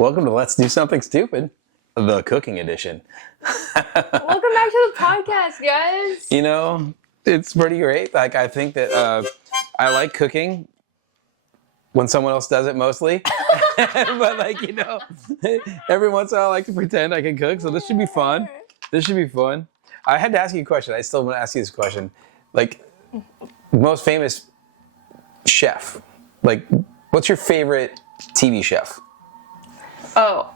Welcome to Let's Do Something Stupid, the cooking edition. Welcome back to the podcast, guys. You know, it's pretty great. Like, I think that I like cooking when someone else does it mostly. But, like, you know, every once in a while I like to pretend I can cook, so this should be fun. This should be fun. I had to ask you a question. I still want to ask you this question. Like, most famous chef. Like, what's your favorite TV chef? Oh,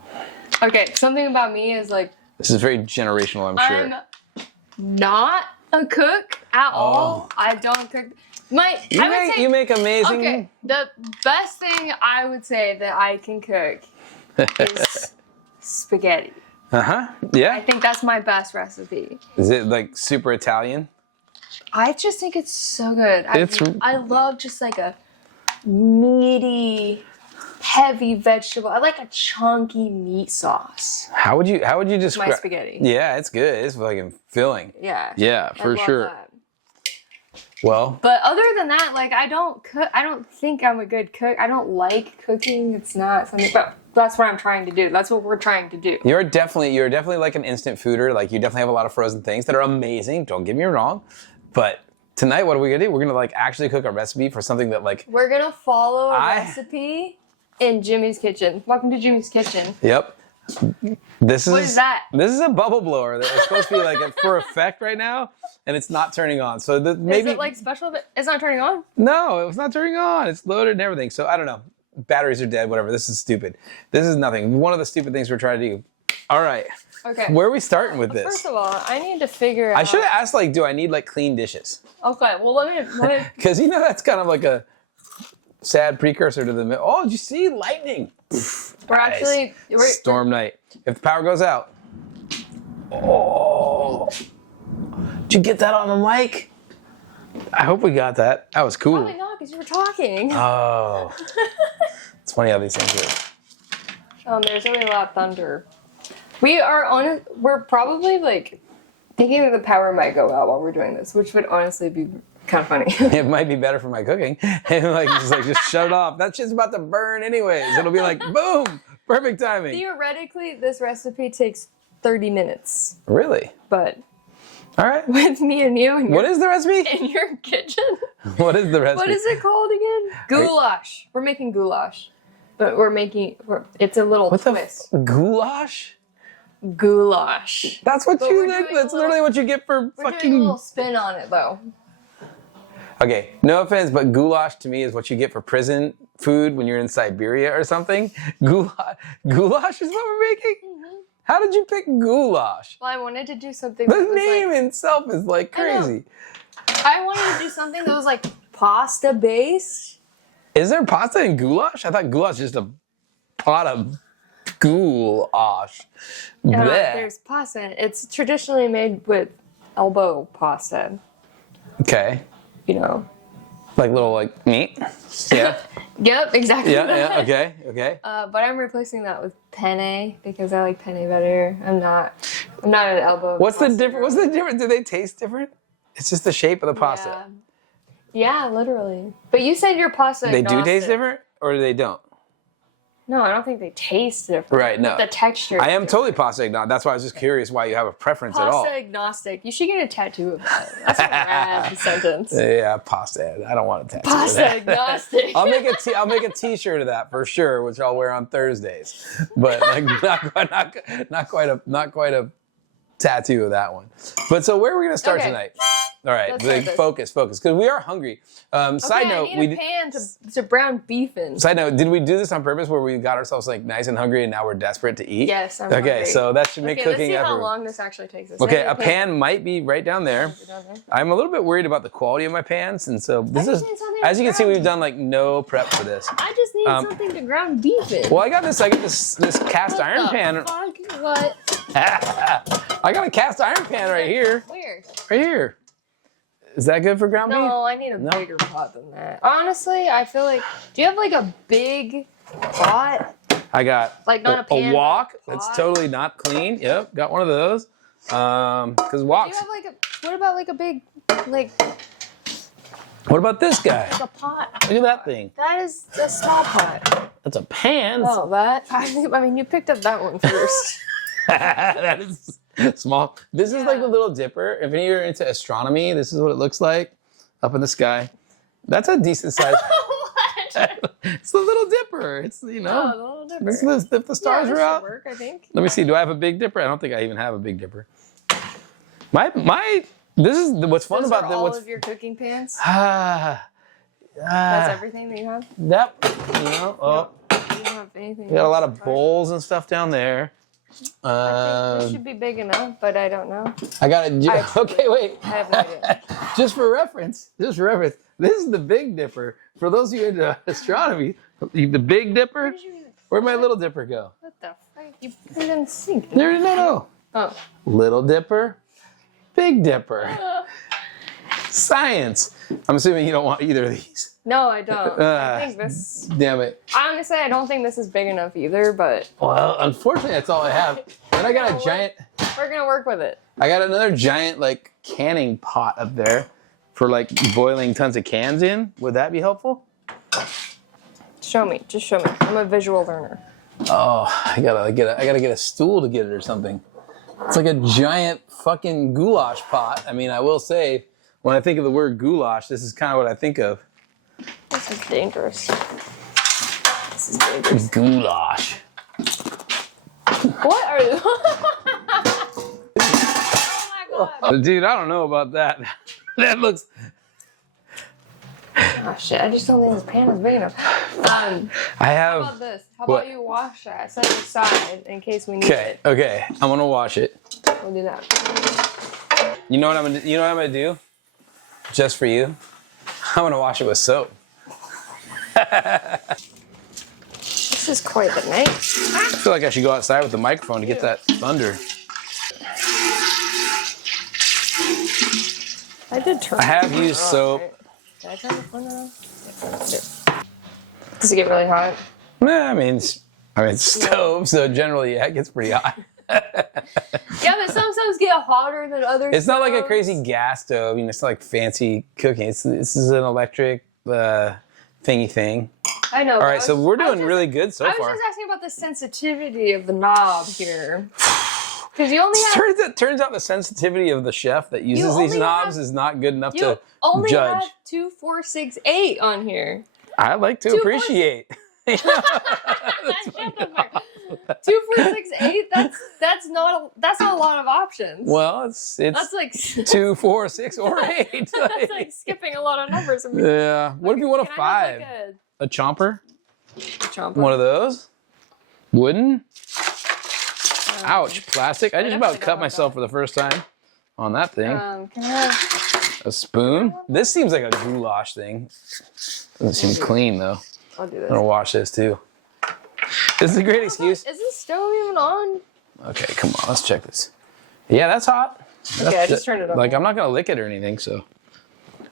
okay. Something about me is like... This is very generational, I'm sure. I'm not a cook at all. I don't cook. You make amazing... Okay, the best thing I would say that I can cook is spaghetti. Uh-huh, yeah. I think that's my best recipe. Is it like super Italian? I just think it's so good. I love just like a meaty, heavy vegetable. I like a chunky meat sauce. How would you describe my spaghetti? Yeah, it's good. It's fucking filling. Yeah. Yeah, for sure. That. Well, but other than that, like, I don't cook. I don't think I'm a good cook. I don't like cooking. It's not something. But that's what I'm trying to do. That's what we're trying to do. You're definitely like an instant fooder. Like, you definitely have a lot of frozen things that are amazing. Don't get me wrong. But tonight, what are we gonna do? We're gonna like actually cook a recipe for something that like we're gonna follow a recipe in Jimmy's kitchen. Welcome to Jimmy's kitchen. Yep. What is that? This is a bubble blower that is supposed to be like for effect right now, and it's not turning on. So maybe is it like special? But it's not turning on. No, it's not turning on. It's loaded and everything. So I don't know. Batteries are dead. Whatever. This is stupid. This is nothing. One of the stupid things we're trying to do. All right. Okay. Where are we starting with this? First of all, I need to figure out. I should have asked, like, do I need like clean dishes? Okay. Well, let me. Because you know that's kind of like a sad precursor to the. Oh, did you see lightning? We're actually storm night. If the power goes out. Oh, did you get that on the mic? I hope we got that. That was cool. Probably not, because you were talking. Oh, it's funny how these things work. There's really a lot of thunder. We're probably like thinking that the power might go out while we're doing this, which would honestly be kind of funny. It might be better for my cooking. And just shut it off. That shit's about to burn anyways. It'll be like, boom, perfect timing. Theoretically, this recipe takes 30 minutes. Really? But all right. With me and you. What is the recipe? In your kitchen. What is the recipe? What is it called again? Goulash. We're making goulash. But it's a little twist. Goulash? Goulash. That's what that's literally what you get for we're fucking... doing a little spin on it, though. Okay, no offense, but goulash to me is what you get for prison food when you're in Siberia or something. Goulash is what we're making? Mm-hmm. How did you pick goulash? Well, I wanted to do something The name itself is like crazy. I wanted to do something that was like pasta based. Is there pasta in goulash? I thought goulash is just a pot of goulash. There's pasta. It's traditionally made with elbow pasta. Okay. You know. Like little meat? Yeah. Yep, exactly. Yeah, okay. But I'm replacing that with penne because I like penne better. I'm not an elbow. What's the difference? Do they taste different? It's just the shape of the pasta. Yeah, literally. But you said your pasta They do taste different or they don't? No, I don't think they taste different. Right, no. The texture. I am totally pasta agnostic. That's why I was just curious why you have a preference at all. Pasta agnostic. You should get a tattoo of that. That's a rad sentence. Yeah, pasta. I don't want a tattoo. Pasta agnostic. I'll make a T-shirt of that for sure, which I'll wear on Thursdays. But like not quite a tattoo of that one. But so where are we gonna start tonight? All right, focus, because we are hungry. Side note, I need a pan to brown beef in. Side note, did we do this on purpose where we got ourselves like nice and hungry and now we're desperate to eat? Yes, I'm hungry. Okay, so that should make cooking let's see how long this actually takes us. Okay, a pan might be right down there. I'm a little bit worried about the quality of my pans, and so this is, as you can see, we've done like no prep for this. I just need something to ground beef in. Well, I got this cast iron pan. What? I got a cast iron pan right here. Where? Right here. Is that good for ground beef? No, I need a bigger pot than that. Honestly, I feel like... Do you have like a big pot? I got like not a pan, wok that's totally not clean. Yep, got one of those. Because woks... Do you have like a... What about like a big... Like... What about this guy? It's a pot. Look at that thing. That is a small pot. That's a pan. Oh, that? I mean, you picked up that one first. That is small. This is like the Little Dipper. If any of you are into astronomy, this is what it looks like up in the sky. That's a decent size. It's the Little Dipper. It's, you know. Oh, the Little Dipper. This is if the stars are out. Work, I think. Let me see. Do I have a Big Dipper? I don't think I even have a Big Dipper. This is what's fun Those about are all of your cooking pans? That's everything that you have? That, you know, oh. You don't have anything. We got a lot of bowls and stuff down there. I think this should be big enough, but I don't know. I got it. Okay, wait. I have no idea. Just for reference, this is the Big Dipper. For those of you into astronomy, the Big Dipper. Where'd my Little Dipper go? What the fuck? You put it in the sink. No. Oh. Little Dipper, Big Dipper. Science. I'm assuming you don't want either of these. No, I don't. I think this. Damn it. Honestly, I don't think this is big enough either, but. Well, unfortunately, that's all I have. And I got a giant. We're gonna work with it. I got another giant like canning pot up there for like boiling tons of cans in. Would that be helpful? Show me. Just show me. I'm a visual learner. Oh, I gotta get a stool to get it or something. It's like a giant fucking goulash pot. I mean, I will say, when I think of the word goulash, this is kind of what I think of. This is dangerous. This is dangerous. Goulash. What are you? Oh my god. Dude, I don't know about that. That looks. Oh shit! I just don't think this pan is big enough. I have. How about this? How What? about you wash that, set it aside in case we need it. Okay. I'm gonna wash it. We'll do that. You know what I'm gonna do? Just for you, I'm gonna wash it with soap. This is quite the night. I feel like I should go outside with the microphone to get that thunder. I did turn. I have used soap. Right? Did I turn the phone off? Does it get really hot? Nah, I mean, it's stove, so generally, yeah, it gets pretty hot. Yeah, but some stoves get hotter than others. It's not like a crazy gas stove, you know, it's not like fancy cooking. This is an electric thingy thing. I know. All right, so we're doing really good so I far. was just asking about the sensitivity of the knob here. Because you only have... Turns out the sensitivity of the chef that uses these knobs is not good enough to You only judge. have 2, 4, 6, 8 on here. I like to 2, 4, appreciate. 2, 4, 6, 8. That's not a lot of options. Well, it's that's like 2, 4, 6, or 8. that's like skipping a lot of numbers. Yeah. What if you want a Can 5? I have, like, a chomper? chomper? One of those? Wooden? Ouch, plastic. I just about cut myself for the first time on that thing. Can I have A spoon? This seems like a goulash thing. Doesn't seem clean though. I'll do I'm this. gonna wash this too. This is a great excuse. Is this stove even on? Okay, come on, let's check this. Yeah, that's hot. Okay, I just turned it on. Like, I'm not gonna lick it or anything, so.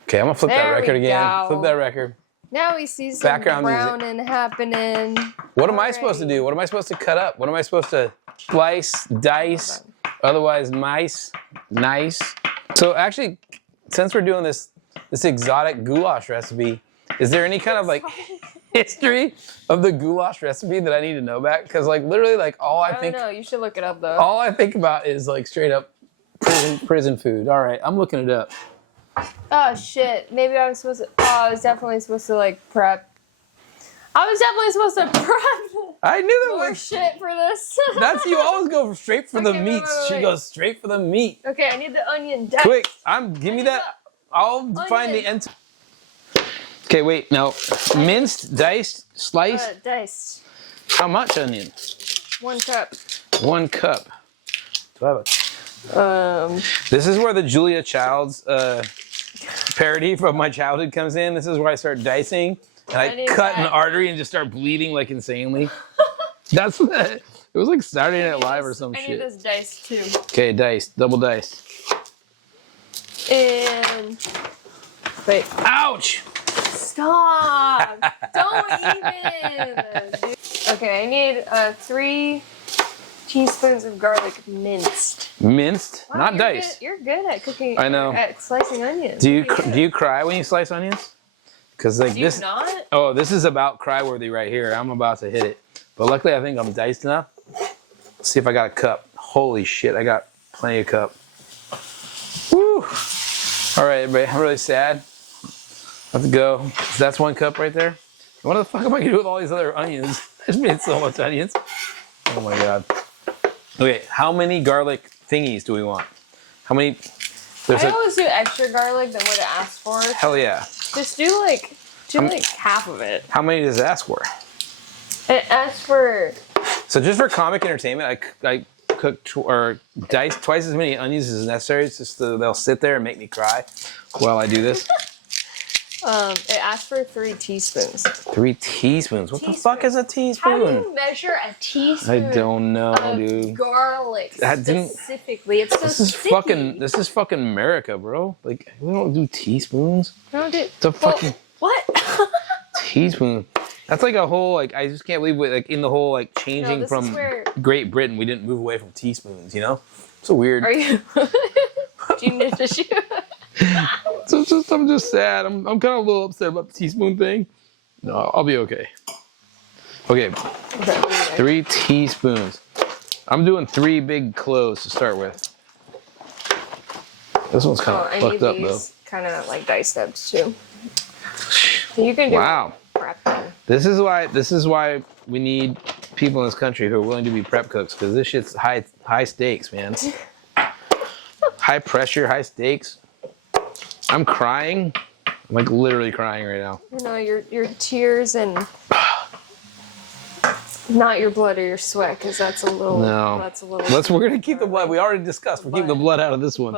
Okay, I'm gonna flip that There record we again. go. Flip that record. Now we see some Background music. browning happening. What am I supposed to do? What am I supposed to cut up? What am I supposed to slice, dice, otherwise nice? So actually, since we're doing this exotic goulash recipe, is there any kind of like history of the goulash recipe that I need to know about? Because like literally like all I think, don't know. You should look it up though. all I think about is like straight up prison food. All right, I'm looking it up. Oh shit! Maybe I was supposed to. Oh, I was definitely supposed to like prep. I was definitely supposed to prep. I knew that More was. shit for this. That's you always go straight for the Okay, wait, meats. wait, She wait. goes straight for the meat. Okay, I need the onion diced. Quick, give me that. I'll find the end. Okay, wait. Now, minced, diced, sliced. Diced. How much onion? 1 cup. 1 cup. Do I have a... This is where the Julia Childs parody from my childhood comes in. This is where I start dicing and I cut an artery and just start bleeding like insanely. That's what it was like Saturday Night Live or some I need shit. this diced too. Okay, diced, double diced. And wait. Ouch! Stop! Don't even. Okay, I need 3 teaspoons of garlic minced. Minced, Wow, not you're diced. Good. You're good at cooking. I know. At slicing onions. Do you cry when you slice onions? Because like Do this. you not? Oh, this is about cry worthy right here. I'm about to hit it, but luckily I think I'm diced enough. Let's see if I got a cup. Holy shit, I got plenty of cup. Woo! All right, everybody. I'm really sad. Let's go. That's 1 cup right there. What the fuck am I gonna do with all these other onions? I just made so much onions. Oh my god. Okay, how many garlic thingies do we want? How many? I always do extra garlic than what it asks for. Hell yeah. Just do like half of it. How many does it ask for? It asks for. So just for comic entertainment, I cook or dice twice as many onions as necessary. It's just they'll sit there and make me cry while I do this. It asks for 3 teaspoons. 3 teaspoons. What the fuck is a teaspoon? How do you measure a teaspoon? I don't know, dude. Garlic specifically. It's so This is sticky. fucking America, bro. Like we don't do teaspoons. We don't do. It's a fucking what? teaspoon. That's like a whole like I just can't believe like in the whole like changing this from is where... Great Britain we didn't move away from teaspoons. You know, so weird. Are you? Do you need a tissue? So I'm just sad. I'm kind of a little upset about the teaspoon thing. No, I'll be okay. Okay, 3 teaspoons. I'm doing 3 big cloves to start with. This one's kind of fucked up though. Kind of like diced up too. So you can do. Wow. Prepping. This is why we need people in this country who are willing to be prep cooks because this shit's high stakes, man. High pressure, high stakes. I'm crying. I'm like literally crying right now. You know, your tears and not your blood or your sweat, because that's a little. No. That's a little. We're gonna keep the blood. We already discussed. We're keeping the blood out of this one.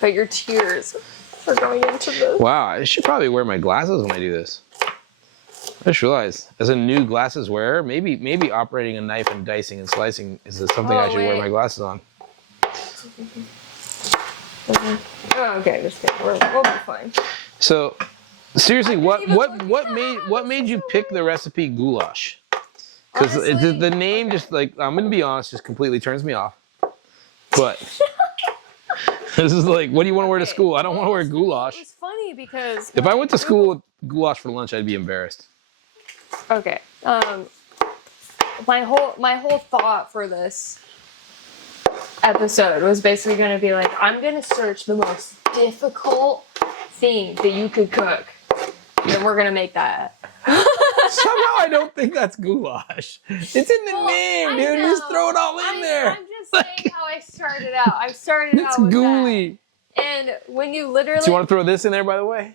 But your tears are going into this. Wow, I should probably wear my glasses when I do this. I just realized, as a new glasses wearer, maybe operating a knife and dicing and slicing is something I should wear my glasses on. Oh, okay, just kidding. We'll be fine. So, seriously, what made you pick the recipe goulash? Because the name just like I'm gonna be honest, just completely turns me off. But this is like, what do you want to wear to school? I don't want to wear goulash. It's funny because if I went to school with goulash for lunch, I'd be embarrassed. Okay. My whole thought for this episode was basically going to be like, I'm going to search the most difficult thing that you could cook, and we're going to make that. Somehow I don't think that's goulash. It's in the name, dude. You just throw it all in there. I'm just saying how I started out. I started out with gooey. that. And when you literally... Do you want to throw this in there, by the way?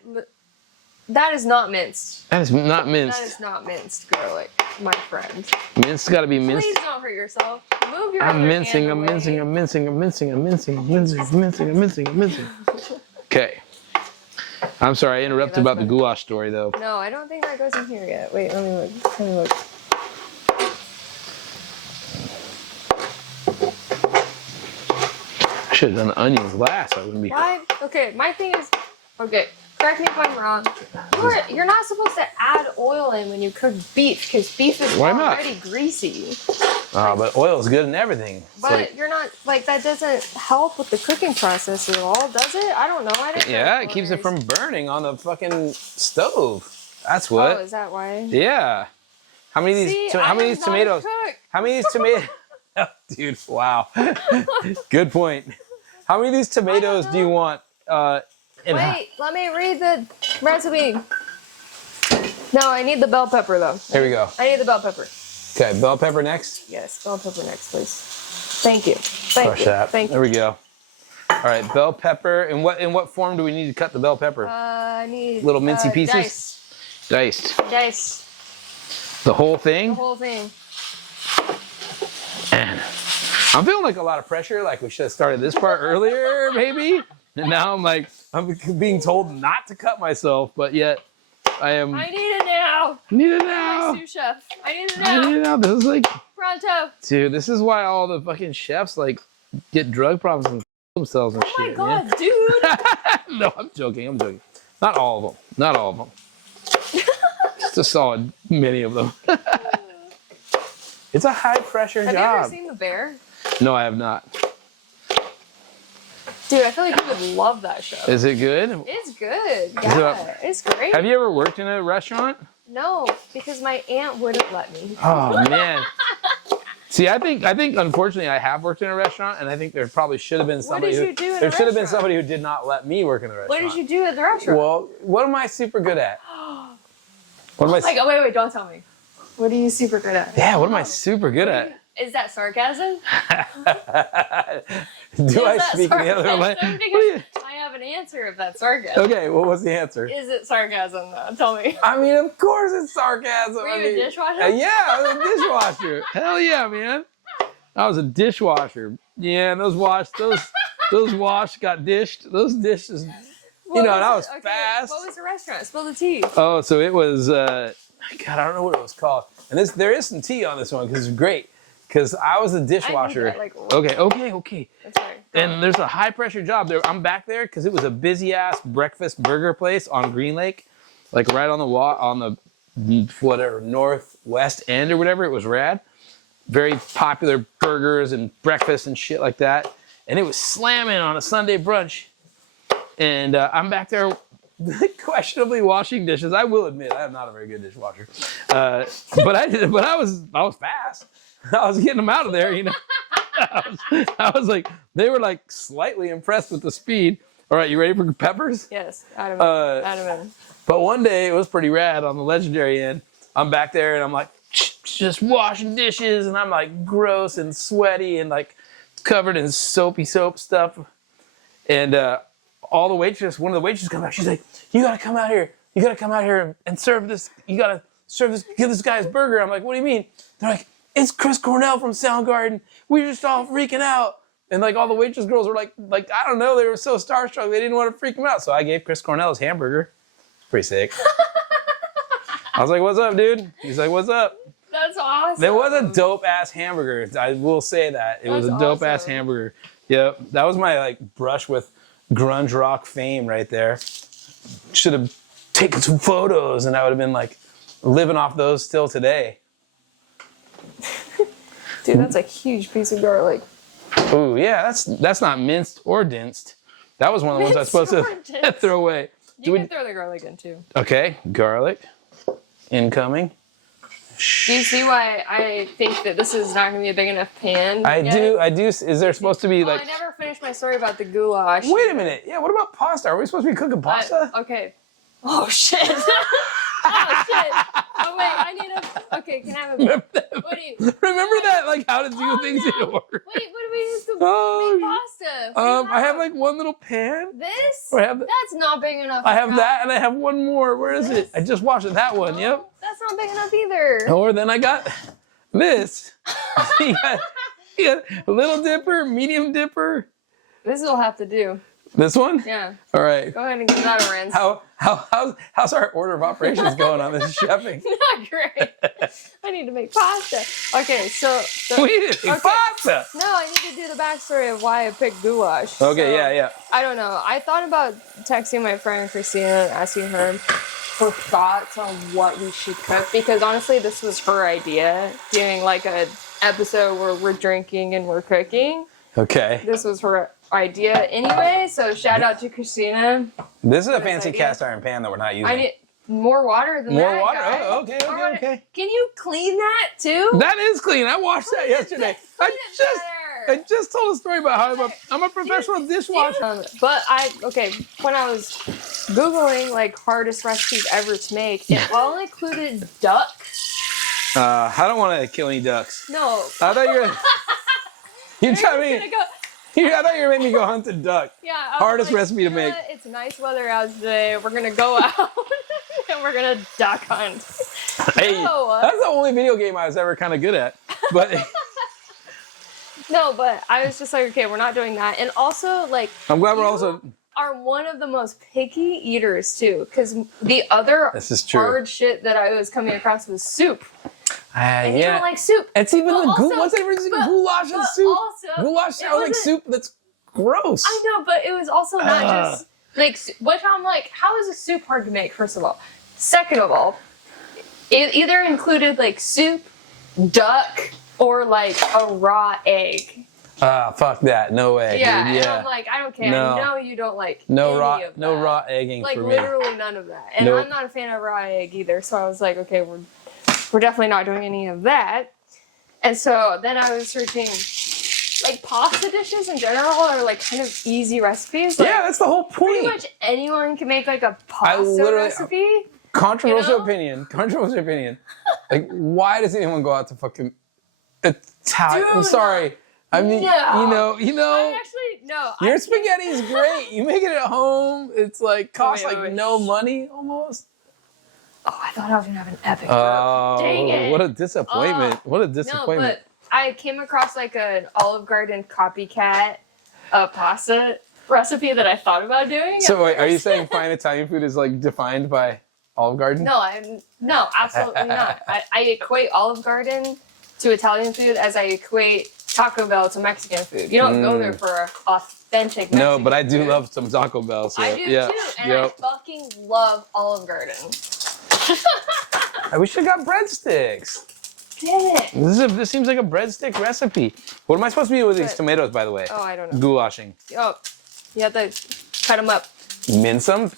That is not minced. That is not minced. That is not minced garlic, my friend. Minced got to be minced. Please don't hurt yourself. Move your I'm other mincing, hand I'm away. mincing, I'm mincing, I'm mincing, I'm mincing, I'm mincing, I'm mincing, I'm mincing, I'm mincing. Okay. I'm sorry, I interrupted about the goulash story, though. No, I don't think that goes in here yet. Wait, let me look. Let me look. I should have done the onions last. I wouldn't be. Why? Okay, my thing is... Okay, correct me if I'm wrong. You're not supposed to add oil in when you cook beef, because beef is already greasy. But oil is good in everything. But you're not, like, that doesn't help with the cooking process at all, does it? I don't know. I didn't know it keeps it from burning on the fucking stove. That's what. Oh, is that why? Yeah. How many of these tomatoes? How many of these tomatoes? Oh, dude, wow. Good point. How many of these tomatoes do you want? Wait, let me read the recipe. No, I need the bell pepper, though. Here we go. I need the bell pepper. Okay, bell pepper next. Yes, bell pepper next, please. Thank you. Crush that. Thank you. There we go. All right, bell pepper. In what form do we need to cut the bell pepper? I need little mincy pieces. Diced. The whole thing. The whole thing. Man, I'm feeling like a lot of pressure. Like we should have started this part earlier, maybe. And now I'm being told not to cut myself, but yet I am. I need it now. I need it now. My sous chef. I need it I now. need it now. This is like. Pronto. Dude, this is why all the fucking chefs like get drug problems and themselves and shit. Oh my god, man. dude. No, I'm joking. Not all of them. Just a solid many of them. It's a high pressure Have job. you ever seen The Bear? No, I have not. Dude, I feel like you would love that show. Is it good? It's good. Yeah, it's great. Have you ever worked in a restaurant? No, because my aunt wouldn't let me. Oh man. See, I think unfortunately I have worked in a restaurant, and I think there probably should have been somebody What did you do in a there should have been restaurant? somebody who did not let me work in a restaurant. What did you do at the restaurant? Well, what am I super good at? What am I? Like, oh, wait, don't tell me. What are you super good at? Yeah, what am I super good at? Is that sarcasm? Do I speak in the other language? Because I have an answer if that's sarcasm. Okay, well, what's the answer? Is it sarcasm though? Tell me. I mean, of course it's sarcasm. Were you a dishwasher? Yeah, I was a dishwasher. Hell yeah, man. I was a dishwasher. Yeah, and those wash got dished. Those dishes, and I was fast. What was the restaurant? Spill the tea. Oh, so it was, God, I don't know what it was called. And there is some tea on this one because it's great. Because I was a dishwasher. Okay. That's right. And there's a high pressure job there. I'm back there because it was a busy ass breakfast burger place on Green Lake, like right on the whatever northwest end or whatever. It was rad. Very popular burgers and breakfast and shit like that. And it was slamming on a Sunday brunch. And I'm back there questionably washing dishes. I will admit I am not a very good dishwasher, but I was fast. I was getting them out of there, I was like, they were like slightly impressed with the speed. All right, you ready for peppers? Yes, out of it. But one day it was pretty rad on the legendary end. I'm back there and I'm like just washing dishes, and I'm like gross and sweaty and like covered in soapy soap stuff. And one of the waitresses comes back. She's like, you gotta come out here and serve this. You gotta give this guy his burger. I'm like, what do you mean? They're like, it's Chris Cornell from Soundgarden. We were just all freaking out. And like all the waitress girls were like, I don't know, they were so starstruck, they didn't want to freak him out. So I gave Chris Cornell his hamburger. Pretty sick. I was like, what's up, dude? He's like, what's up? That's awesome. There was a dope ass hamburger. I will say that. It was a dope ass hamburger. Yep. That was my like brush with grunge rock fame right there. Should have taken some photos, and I would have been like living off those still today. Dude, that's a huge piece of garlic. Ooh, yeah, that's not minced or dinced. That was one of the ones I was supposed to throw away. You can throw the garlic in too. Okay, garlic incoming. Do you see why I think that this is not going to be a big enough pan? I do. Is there supposed to be I never finished my story about the goulash. Wait a minute. Yeah, what about pasta? Are we supposed to be cooking pasta? Okay. Oh shit. Oh shit. Oh wait, I need a. Okay, can I have a? What do you? Remember that, like how to do things in order. Wait, what do we use to make pasta? I have like one little pan. This? That's not big enough. I have that, and I have one more. Where is it? I just washed that one. Yep. That's not big enough either. Or then I got this. you got a little dipper, medium dipper. This will have to do. This one? Yeah. All right. Go ahead and give that a rinse. How's our order of operations going on this chefing? Not great. I need to make pasta. Okay, so we need to make pasta. No, I need to do the backstory of why I picked goulash. Okay, so, yeah. I don't know. I thought about texting my friend Christina and asking her for thoughts on what we should cook, because honestly, this was her idea. Doing like an episode where we're drinking and we're cooking. Okay. This was her idea anyway, so shout out to Christina. This is a fancy cast iron pan that we're not using. I need more water than more that. More water? Guys. Oh, okay. Can you clean that too? That is clean. I washed that yesterday. I just told a story about how I'm a professional dishwasher. But when I was Googling like hardest recipes ever to make, it all included duck. I don't want to kill any ducks. No. I thought you were... I thought you were making me go hunt a duck. Yeah. Hardest recipe to make. It's nice weather out today. We're gonna go out and we're gonna duck hunt. Hey, that's the only video game I was ever kind of good at. But no, but I was just like, okay, we're not doing that. And also, like, I'm glad we're also are one of the most picky eaters too, because the other hard shit that I was coming across was soup. And you don't like soup. It's even what's the difference between goulash and soup? Goulash sounds like soup that's gross. I know, but it was also not just like, which I'm like, how is a soup hard to make, first of all? Second of all, it either included like soup, duck, or like a raw egg. Ah, fuck that. No way. Yeah, Dude. and Yeah. I'm like, I don't care. No. I know you don't like No any raw, of that. no raw egging Like for me. literally none of that. And Nope. I'm not a fan of raw egg either. So I was like, okay, we're definitely not doing any of that. And so then I was searching, like pasta dishes in general are like kind of easy recipes. Like, Yeah, that's the whole pretty point. much anyone can make like a pasta literally- recipe. Controversial You know? opinion. Controversial opinion. Like, why does anyone go out to fucking Italian? I'm Dude, sorry. I mean, no. you know. I actually no. Your spaghetti is great. You make it at home. It's like costs wait. no money almost. Oh, I thought I was gonna have an epic. Oh, Dang it. what a disappointment! What a No, disappointment! but I came across like an Olive Garden copycat pasta recipe that I thought about doing. So wait, are you saying fine Italian food is like defined by Olive Garden? No, absolutely not. I equate Olive Garden to Italian food as I equate Taco Bell to Mexican food. You don't go there for authentic Mexican No, but I do food. love some Taco Bell. So, I do yeah. too, and I fucking love Olive Garden. We should have got breadsticks. Damn it. This seems like a breadstick recipe. What am I supposed to do with these tomatoes, by the way? Oh, I don't know. Goulashing. Oh, you have to cut them up. Mince them,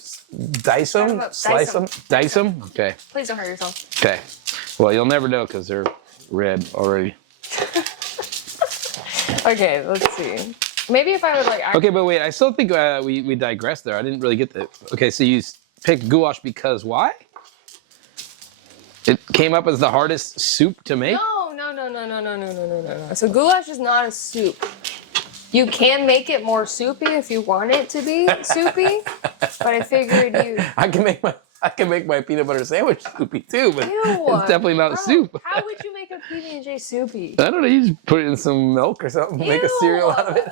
dice Cut 'em them, up, slice dice them, 'em. dice them. Okay. Please don't hurt yourself. Okay. Well, you'll never know because they're red already. Okay, let's see. Maybe if I would like. Okay, but wait, I still think we digressed there. I didn't really get the. Okay, so you picked goulash because why? It came up as the hardest soup to make. No. So goulash is not a soup. You can make it more soupy if you want it to be soupy, but I figured you. I can make my peanut butter sandwich soupy too, but Ew, it's definitely not a bro, soup. How would you make a PB&J soupy? I don't know. You just put it in some milk or something, make a cereal out of it.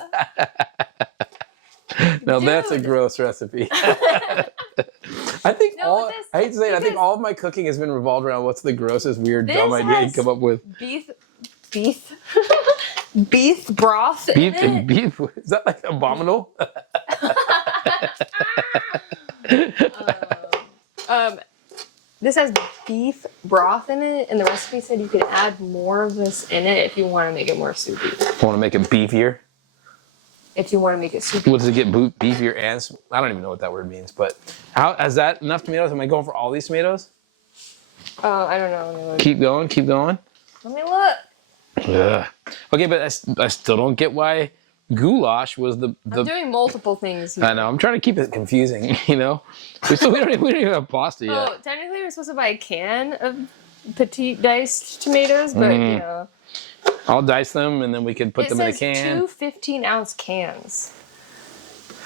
Now that's a Dude. gross recipe. I think No, but this- I hate to say it, I think because- all of my cooking has been revolved around what's the grossest, weird, dumb This idea you has come up with. Beef broth in Beef it. and beef? Is that like abominable? This has beef broth in it, and the recipe said you could add more of this in it if you want to make it more soupy. Want to make it beefier? If you want to make it soupy. What does it get beefier and I don't even know what that word means, but is that enough tomatoes? Am I going for all these tomatoes? I don't know. Let me look. Keep going. Let me look. Ugh. Okay, but I still don't get why goulash was the. I'm doing multiple things here. I know. I'm trying to keep it confusing. You know, we don't even have pasta yet. Oh, technically we're supposed to buy a can of petite diced tomatoes, but you know. I'll dice them and then we can put them in a can. It says 2 15-ounce cans.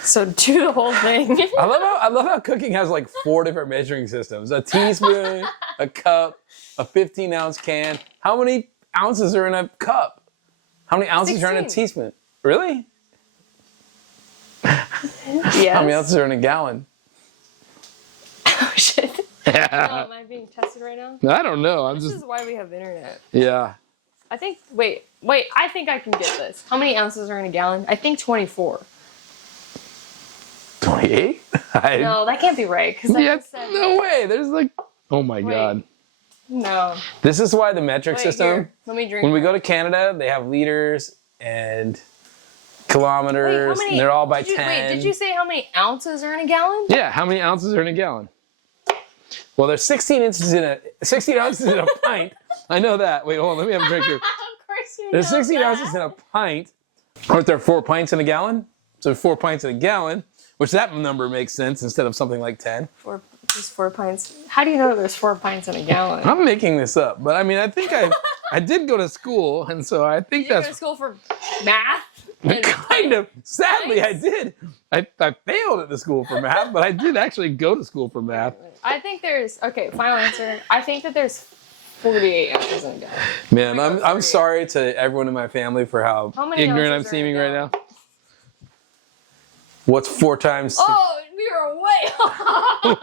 So do the whole thing. I love how cooking has like 4 different measuring systems: a teaspoon, a cup, a 15-ounce can. How many ounces are in a cup? How many ounces are in a 16. teaspoon? Really? Yes. How many ounces are in a gallon? Oh shit. Oh, am I being tested right now? I don't know. This is why we have internet. Yeah. I think, wait, I think I can get this. How many ounces are in a gallon? I think 24. 28? No, that can't be right. Cause I Yeah, just said no way. There's like, oh my Wait. God. No. This is why the metric Wait, system, here, let me drink. when we go to Canada, they have liters and Wait, kilometers, how many, and they're all by did you, 10. Wait, did you say how many ounces are in a gallon? Yeah, how many ounces are in a gallon? Well, there's 16 ounces in a pint. I know that. Wait, hold on. Let me have a drink here. Of course you There's know 16 that. ounces in a pint. Aren't there 4 pints in a gallon? So 4 pints in a gallon, which that number makes sense instead of something like 10. Just 4 pints. How do you know there's 4 pints in a gallon? I'm making this up, but I mean, I think I did go to school, and so I think Did you go to that's school for math? kind of. Sadly, I did. I failed at the school for math, but I did actually go to school for math. I think there's, okay, final answer. I think that there's 48 ounces in a gallon. Man, I go I'm 48. sorry to everyone in my family for how many ignorant I'm ounces are in a seeming right now. gallon? What's 4 times? Oh, we were way off.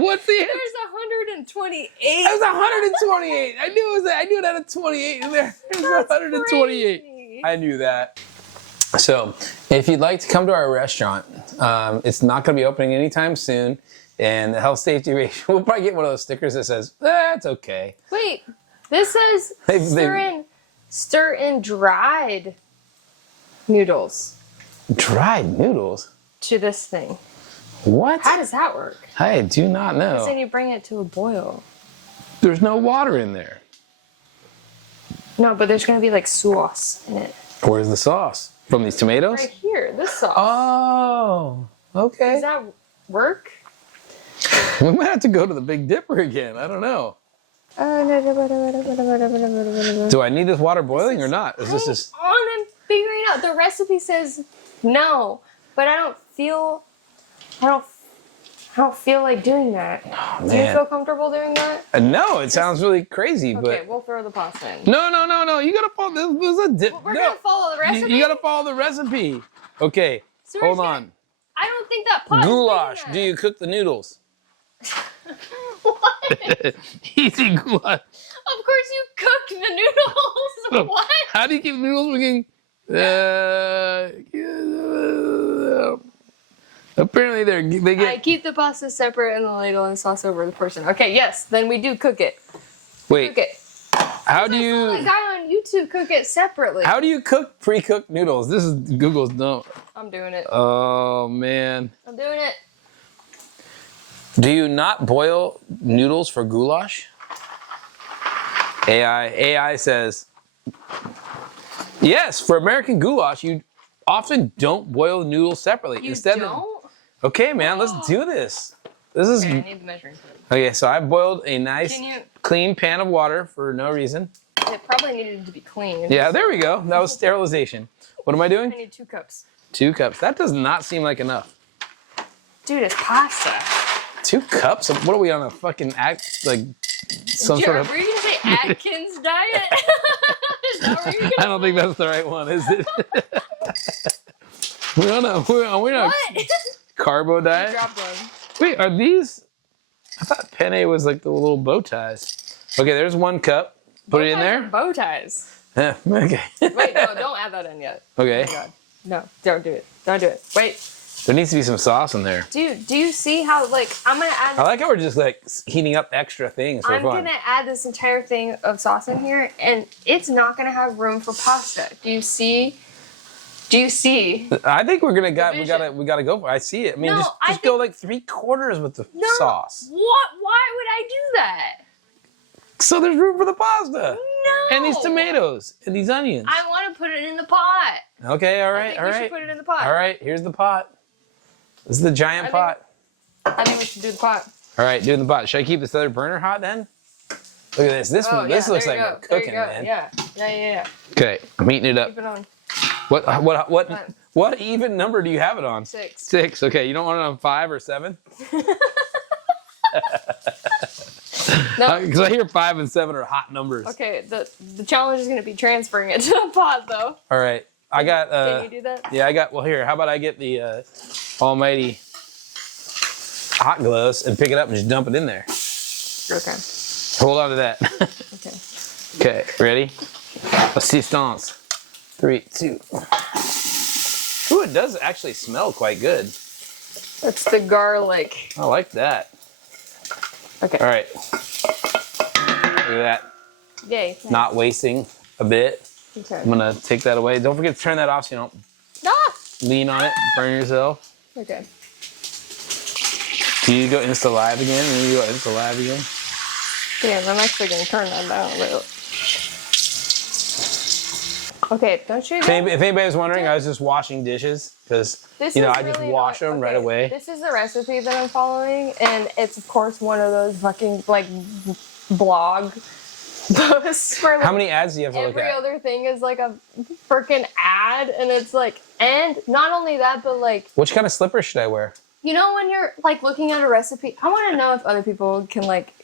What's the answer? There's 128. It was 128. I knew it was. I knew it had a 28 in there. It was 128. Crazy. I knew that. So, if you'd like to come to our restaurant, it's not going to be opening anytime soon. And the health safety ratio, we'll probably get one of those stickers that says, "It's okay." Wait, this says They- stir in stir in dried noodles Dried noodles? to this thing. What? How does that work? I do not Because then know. you bring it to a boil. There's no water in there. No, but there's gonna be like sauce in it. Where's the sauce? From these tomatoes? Right here, this sauce. Oh, okay. Does that work? We might have to go to the Big Dipper again. I don't know. Do I need this water boiling or not? Is this just... I'm figuring out. The recipe says no, but I don't feel like doing that. Oh, Do you man. feel comfortable doing that? No, it sounds really crazy, Okay, but... we'll throw the pasta in. No. You gotta follow... This is a dip. We're No. gonna follow the recipe. You gotta follow the recipe. Okay, So we're hold just on. I don't think that pot. Goulash. Do you cook the noodles? What? Easy goulash. Of course you cook the noodles. What? How do you keep noodles looking? Apparently they I get... keep the pasta separate in the ladle and sauce over the portion. Okay, yes, then we do cook it. Wait, Cook it. how do I saw a you... guy on YouTube cook it separately. How do you cook pre-cooked noodles? This is Google's no. I'm doing it. Oh man. I'm doing it. Do you not boil noodles for goulash? AI says yes. For American goulash, you often don't boil the noodles separately. You Instead don't? Okay, man, let's do this. This is Okay, I need the measuring cup. okay. So I boiled a nice, Can you- clean pan of water for no reason. It probably needed to be cleaned. Yeah, there we go. That was sterilization. What am I I doing? need 2 cups. 2 cups. That does not seem like enough. Dude, it's pasta. 2 cups? What are we on a fucking act like some Were sort of? you gonna say Atkins diet? Is that what you're gonna I don't think that's the right one, is it? we're on a What? carbo diet. Dropped one. Wait, are these? I thought penne was like the little bow ties. Okay, there's 1 cup. Put it in there. Bow ties. Yeah, okay. Wait, no, don't add that in yet. Okay. Oh my God. No, don't do it. Don't do it. Wait. There needs to be some sauce in there. Do you see how, like, I'm gonna add... I like how we're just like heating up extra things for I'm fun. gonna add this entire thing of sauce in here, and it's not gonna have room for pasta. Do you see? I think we're gonna vision. we gotta go for it. I see it. I mean, No, just I go like 3/4 with the No. sauce. What? Why would I do that? So there's room for the pasta. No. And these tomatoes and these onions. I want to put it in the pot. Okay, all I right, think all we right. should put it in the pot. All right, here's the pot. This is the giant think- pot. I think we should do the pot. All right, doing the pot. Should I keep this other burner hot then? Look at this. This Oh, one. This yeah, looks there like you we're go. There you cooking, go. man. Yeah. Okay, I'm heating it up. Keep it on. What even number do you have it on? 6. 6. Okay, you don't want it on 5 or 7? No. Because I hear 5 and 7 are hot numbers. Okay. The challenge is gonna be transferring it to the pot, though. All right, I got. Can you do that? Yeah, I got. Well, here. How about I get the almighty hot gloves and pick it up and just dump it in there. Okay. Hold on to that. Okay. Okay, ready? Assistance. 3, 2. Ooh, it does actually smell quite good. That's the garlic. I like that. Okay. All right. Look at that. Yay. Not wasting a bit. Okay. I'm gonna take that away. Don't forget to turn that off so you don't Ah! lean on it, burn yourself. Okay. Do you go Insta Live again? You go Insta Live again? Damn, I'm actually gonna turn that down a little. Okay, don't you? If anybody was wondering, I was just washing dishes because I just wash them right away. This is the recipe that I'm following, and it's of course one of those fucking like blog posts where like, How many ads do you have to look every at? other thing is like a freaking ad, and it's like, and not only that, but like, Which kind of slippers should I wear? you know, when you're like looking at a recipe, I want to know if other people can like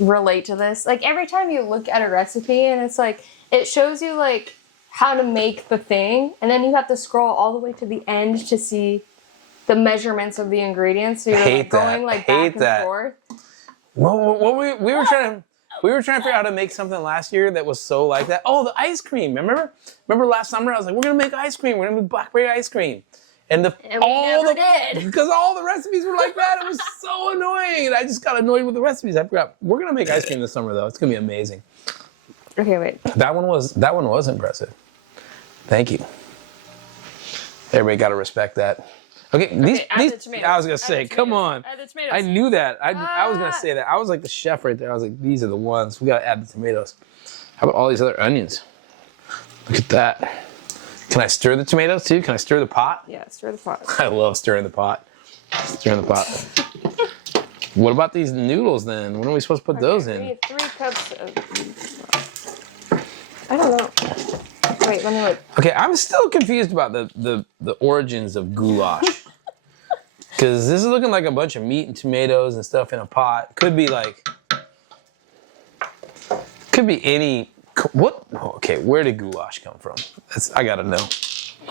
relate to this. Like every time you look at a recipe, and it's like it shows you like how to make the thing, and then you have to scroll all the way to the end to see the measurements of the ingredients. So you're Hate like going that. like Hate back that. and forth. Well, we were trying to figure out how to make something last year that was so like that. Oh, the ice cream. Remember last summer I was like, we're gonna make ice cream. We're gonna make blackberry ice cream. And And we never did. Because all the recipes were like that. It was so annoying. And I just got annoyed with the recipes. I forgot. We're gonna make ice cream this summer though. It's gonna be amazing. Okay, wait. That one was impressive. Thank you. Everybody got to respect that. Okay, add the tomatoes. I was gonna say, come on. Add the tomatoes. I knew that. I was gonna say that. I was like the chef right there. I was like, these are the ones. We gotta add the tomatoes. How about all these other onions? Look at that. Can I stir the tomatoes too? Can I stir the pot? Yeah, stir the pot. I love stirring the pot. Stirring the pot. What about these noodles then? When are we supposed to put those in? We need 3 cups of. I don't know. Wait, let me look. Okay, I'm still confused about the origins of goulash. Because this is looking like a bunch of meat and tomatoes and stuff in a pot. Could be any. What? Okay, where did goulash come from? I gotta know.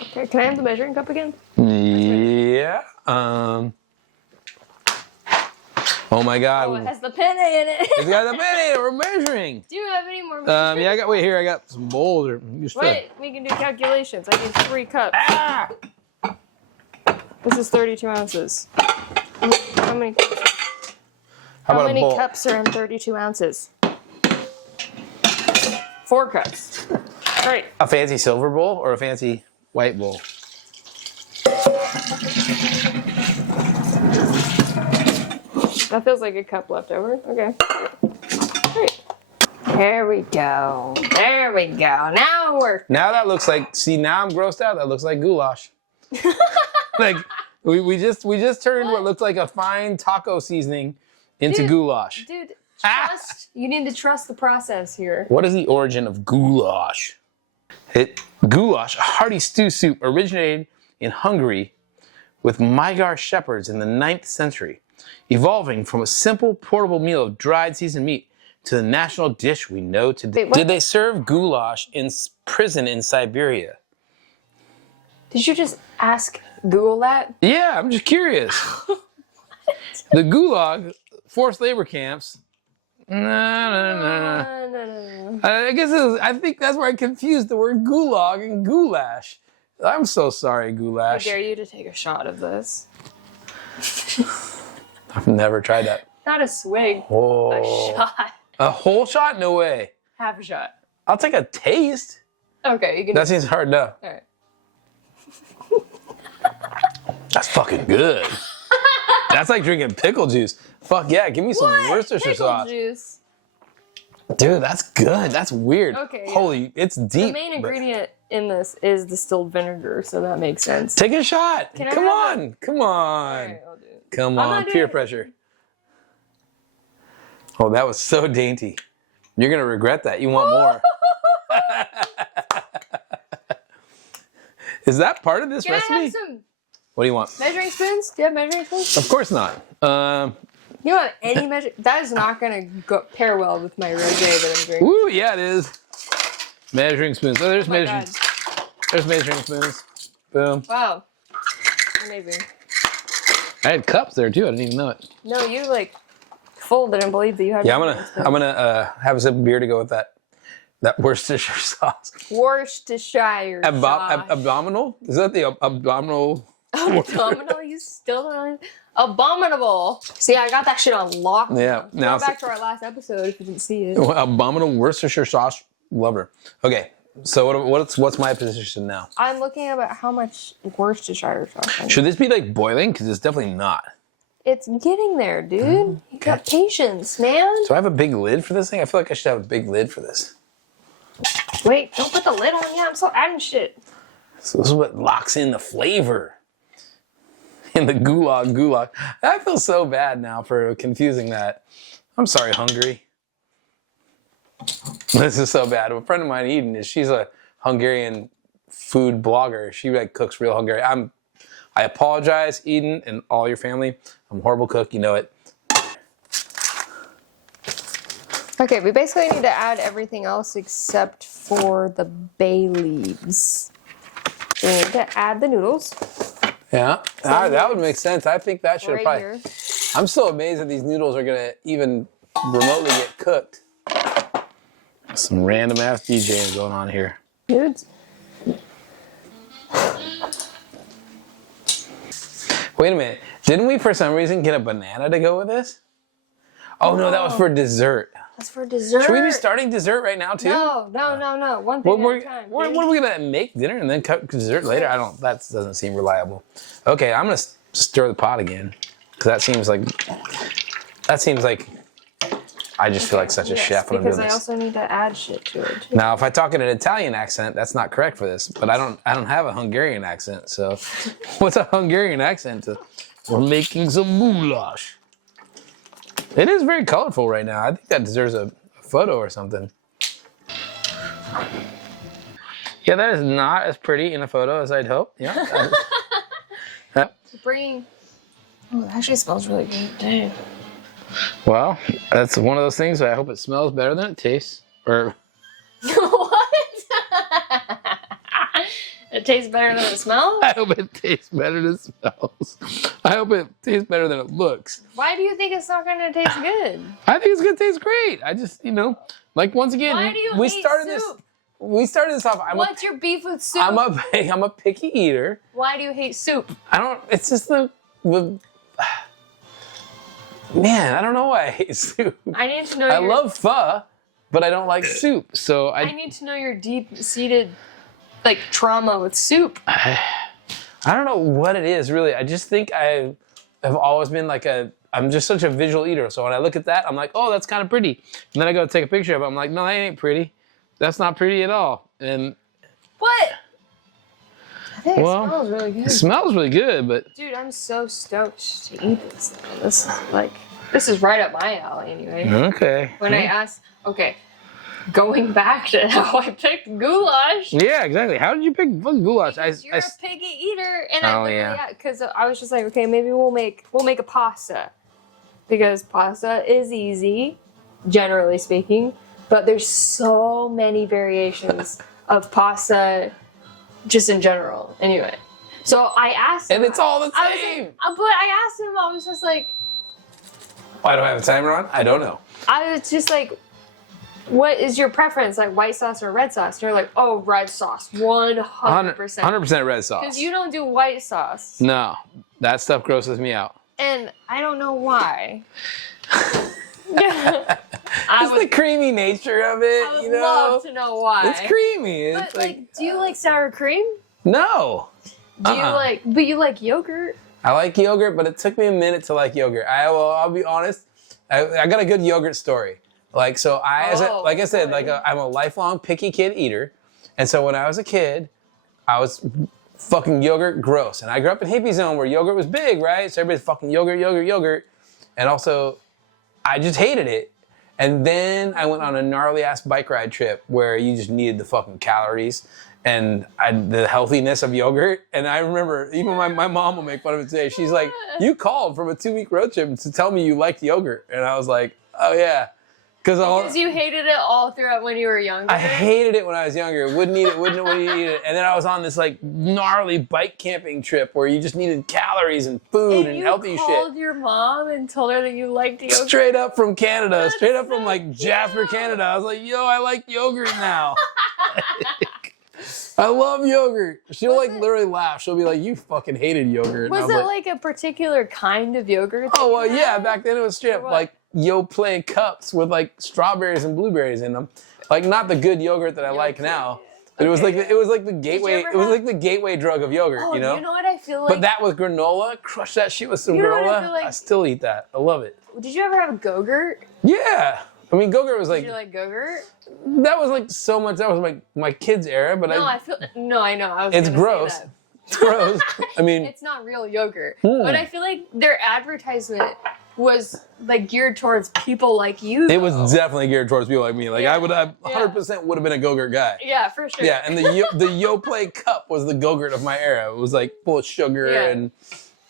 Okay, can I have the measuring cup again? Yeah. Oh my God. Oh, it has the penne in it. It's got the penne in it. We're measuring. Do you have any more? Yeah, I got some bowls. Wait, we can do calculations. I need 3 cups. Ah! This is 32 ounces. How many? How about many a bowl? cups are in 32 ounces? 4 cups. All right. A fancy silver bowl or a fancy white bowl? That feels like a cup left over. Okay. Great. There we go. There we go. Now we're. Now that looks like. See, now I'm grossed out. That looks like goulash. Like we just turned what looked like a fine taco seasoning into goulash. Dude, trust. You need to trust the process here. What is the origin of goulash? Goulash, a hearty stew soup, originated in Hungary with Magyar shepherds in the 9th century, evolving from a simple portable meal of dried seasoned meat to the national dish we know today. Wait, did they serve goulash in prison in Siberia? Did you just ask Google that? Yeah, I'm just curious. The gulag, forced labor camps. No. I think that's where I confused the word gulag and goulash. I'm so sorry, goulash. I dare you to take a shot of this. I've never tried that. Not a swig. Whoa. A shot. A whole shot? No way. Half a shot. I'll take a taste. Okay, you can. That seems hard enough. All right. That's fucking good. That's like drinking pickle juice. Fuck yeah, give me some Worcestershire Pickle sauce. juice. Dude, that's good. That's weird. Okay, yeah. Holy, it's deep. The main ingredient in this is distilled vinegar, so that makes sense. Take a shot. Can I Come have on. Come on. All right, I'll do it. Come I'm on. not doing Peer it. pressure. Oh, that was so dainty. You're going to regret that. You want more. Is that part of this Can recipe? I have some What do you want? measuring spoons? Do you have measuring spoons? Of course not. You don't have any measure. That is not going to pair well with my rosé that I'm drinking. Woo, yeah, it is. Measuring spoons. Oh, there's Oh my measuring. God. There's measuring spoons. Boom. Wow. Amazing. I had cups there too. I didn't even know it. No, you like full didn't believe that you had. Yeah, measuring spoons. I'm gonna have a sip of beer to go with that Worcestershire sauce. Worcestershire sauce. Abominable? Is that the abominable? Abominable? You still don't. Abominable. See, I got that shit on lock. Yeah. Now Go back to our last episode if you didn't see it. abominable Worcestershire sauce lover. Okay, so what's my position now? I'm looking at how much Worcestershire sauce. I need. Should this be like boiling? Because it's definitely not. It's getting there, dude. You got patience, man. So I have a big lid for this thing. I feel like I should have a big lid for this. Wait, don't put the lid on yet. I'm still adding shit. So this is what locks in the flavor. In the gulag. I feel so bad now for confusing that. I'm sorry, Hungary. This is so bad. A friend of mine, Eden, she's a Hungarian food blogger. She like cooks real Hungarian. I apologize, Eden, and all your family. I'm a horrible cook, you know it. Okay, we basically need to add everything else except for the bay leaves. We need to add the noodles. Yeah, that would make sense. I think that should Right probably. here. I'm so amazed that these noodles are gonna even remotely get cooked. Some random ass DJing going on here. Dudes. Wait a minute. Didn't we for some reason get a banana to go with this? Oh no, that was for dessert. That's for dessert. Should we be starting dessert right now too? No. One thing at a time. What are we gonna make dinner and then cut dessert later? That doesn't seem reliable. Okay, I'm gonna stir the pot again because that seems like I just feel like such a chef when I'm doing because I this. also need to add shit to it too. Now, if I talk in an Italian accent, that's not correct for this. But I don't have a Hungarian accent. So, what's a Hungarian accent? We're making some goulash. It is very colorful right now. I think that deserves a photo or something. Yeah, that is not as pretty in a photo as I'd hope. Yeah. Bringing. Oh, it actually smells really good. Dang. Well, that's one of those things. I hope it smells better than it tastes. Or What? It tastes better than it smells? I hope it tastes better than it smells. I hope it tastes better than it looks. Why do you think it's not going to taste good? I think it's gonna taste great. I just, like once again, Why do you we hate started soup? We started this off. What's your beef with soup? I'm a picky eater. Why do you hate soup? It's just the man, I don't know why I hate soup. I need to know I love pho, but I don't like soup. So I need to know your deep-seated, trauma with soup. I don't know what it is, really. I just think I have always been I'm just such a visual eater. So when I look at that, I'm like, oh, that's kind of pretty. And then I go take a picture of it. I'm like, no, that ain't pretty. That's not pretty at all. And what? I think it smells really good. It smells really good, but dude, I'm so stoked to eat this. This is right up my alley anyway. Okay. When I asked, going back to how I picked goulash. Yeah, exactly. How did you pick goulash? Because you're a picky eater, and because I was just like, okay, maybe we'll make a pasta, because pasta is easy, generally speaking, but there's so many variations of pasta, just in general. Anyway, so I asked him, and it's all the same. But I asked him, I was just like, why do I have a timer on? I don't know. I was just like, what is your preference, like white sauce or red sauce? And you're like, oh, red sauce, 100%. 100% red sauce. Because you don't do white sauce. No, that stuff grosses me out. And I don't know why. It's the creamy nature of it, I would love to know why. It's creamy. But do you like sour cream? No. Do you but you like yogurt? I like yogurt, but it took me a minute to like yogurt. I'll be honest. I got a good yogurt story. I'm a lifelong picky kid eater. And so when I was a kid, I was fucking yogurt gross. And I grew up in hippie zone where yogurt was big, right? So everybody's fucking yogurt. And also, I just hated it. And then I went on a gnarly ass bike ride trip where you just needed the fucking calories and the healthiness of yogurt. And I remember, even my mom will make fun of it today. She's like, you called from a 2-week road trip to tell me you liked yogurt. And I was like, oh yeah. Because you hated it all throughout when you were younger? I hated it when I was younger. Wouldn't eat it. And then I was on this gnarly bike camping trip where you just needed calories and food and healthy shit. You called your mom and told her that you liked yogurt? Straight up from Canada. Straight up from Jasper, Canada. I was like, yo, I like yogurt now. I love yogurt. She'll literally laugh. She'll be like, you fucking hated yogurt. Was it a particular kind of yogurt? Oh, well, yeah. Back then it was straight up Yoplait cups with strawberries and blueberries in them. Not the good yogurt that I like now. But it was like the gateway. It was like the gateway drug of yogurt, you know? You know what I feel like? But that with granola, crush that shit with some granola. I still eat that. I love it. Did you ever have Go-Gurt? Yeah. I mean, Go-Gurt was Did you like Go-Gurt? That was so much. That was my kids' era. But I know. It's gross. It's gross. I mean, it's not real yogurt. But I feel like their advertisement was geared towards people like you. It was definitely geared towards people like me. I would have 100% would have been a Go-Gurt guy. Yeah, for sure. Yeah, and the Yoplait cup was the Go-Gurt of my era. It was full of sugar and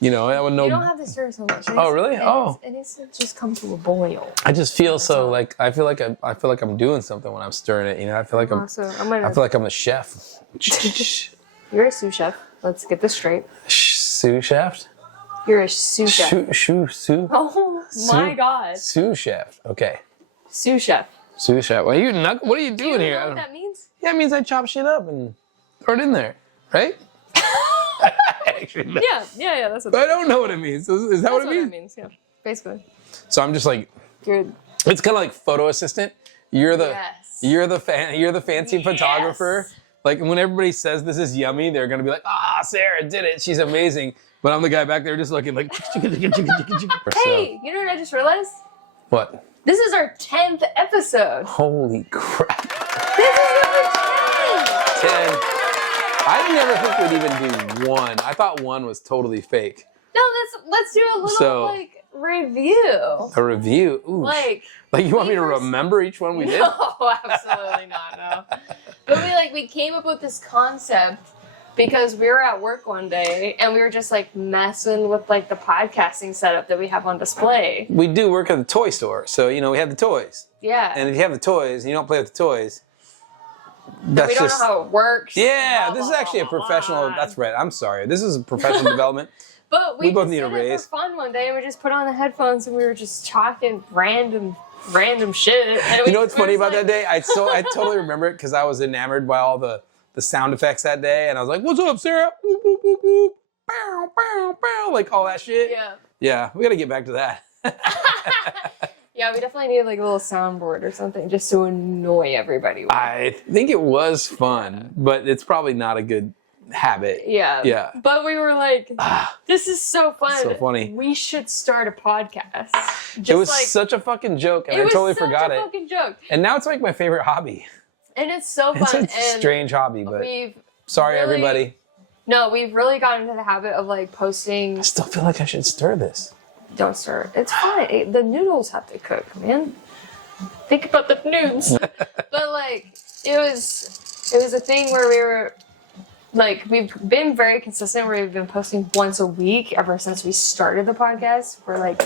I would know. You don't have to stir so much. Oh really? It needs to just come to a boil. I just feel so I feel like I'm doing something when I'm stirring it. I feel like I feel like I'm a chef. You're a sous chef. Let's get this straight. Sous chef. You're a sous chef. Sous. Oh my god. Sous chef. Okay. Sous chef. Sous chef. What are you doing here? Know what that means? Yeah, it means I chop shit up and throw it in there, right? Actually, no. Yeah. That's what. I don't know what it means. Is that what it means? That's what it means. Yeah, basically. So I'm just Good. It's kind of like photo assistant. You're the Yes. you're the fancy Yes. photographer. Like when everybody says this is yummy, they're gonna be like, Sarah did it. She's amazing. But I'm the guy back there just looking like. Hey, you know what I just realized? What? This is our 10th episode. Holy crap! This is number 10. 10. I never think we'd even do one. I thought one was totally fake. No, let's do a little review. A review. Ooh. Like you want me to remember each one we did? No, absolutely not. No. But we came up with this concept because we were at work one day and we were just like messing with like the podcasting setup that we have on display. We do work at the toy store, so we have the toys. Yeah. And if you have the toys and you don't play with the toys, we don't know how it works. Yeah, blah, this is blah, actually blah, a professional. blah. That's right. I'm sorry. This is a professional development. But we both just need a did it raise. for fun one day, and we just put on the headphones and we were just talking random shit. And You know what's funny about that day? I totally remember it because I was enamored by all the sound effects that day, and I was like, "What's up, Sarah?" Boop, boop, boop, boop. Bow, bow, bow. Like all that shit. Yeah. Yeah, we got to get back to that. Yeah, we definitely need like a little soundboard or something just to annoy everybody with. I think it was fun, but it's probably not a good habit. Yeah. Yeah. But we were like, this is so fun. So funny. We should start a podcast. It was such a fucking joke, and I totally forgot it. It was such a fucking joke. And now it's like my favorite hobby. And it's so fun. It's a and strange hobby, but we've sorry, really- everybody. No, we've really gotten into the habit of like posting. I still feel like I should stir this. Don't stir. It's fine. The noodles have to cook, man. Think about the noodles. But like, it was a thing where we were like, we've been very consistent where we've been posting once a week ever since we started the podcast. We're like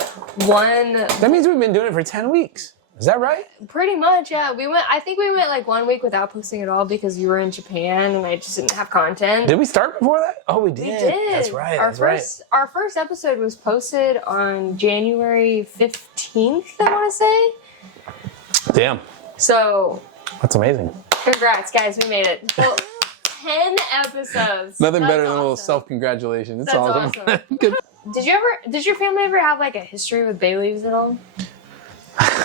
That means we've been doing it for 10 weeks. Is that right? pretty much, yeah. I think we went like 1 week without posting at all because you were in Japan and I just didn't have content. Did we start before that? Oh, we did. We did. That's right. Our first episode was posted on January 15th, I want to say. Damn. So, That's amazing. congrats, guys. We made it. Well, 10 episodes. Nothing That's better than a little awesome. self-congratulation. It's That's awesome. awesome. Good. Did your family ever have like a history with bay leaves at all?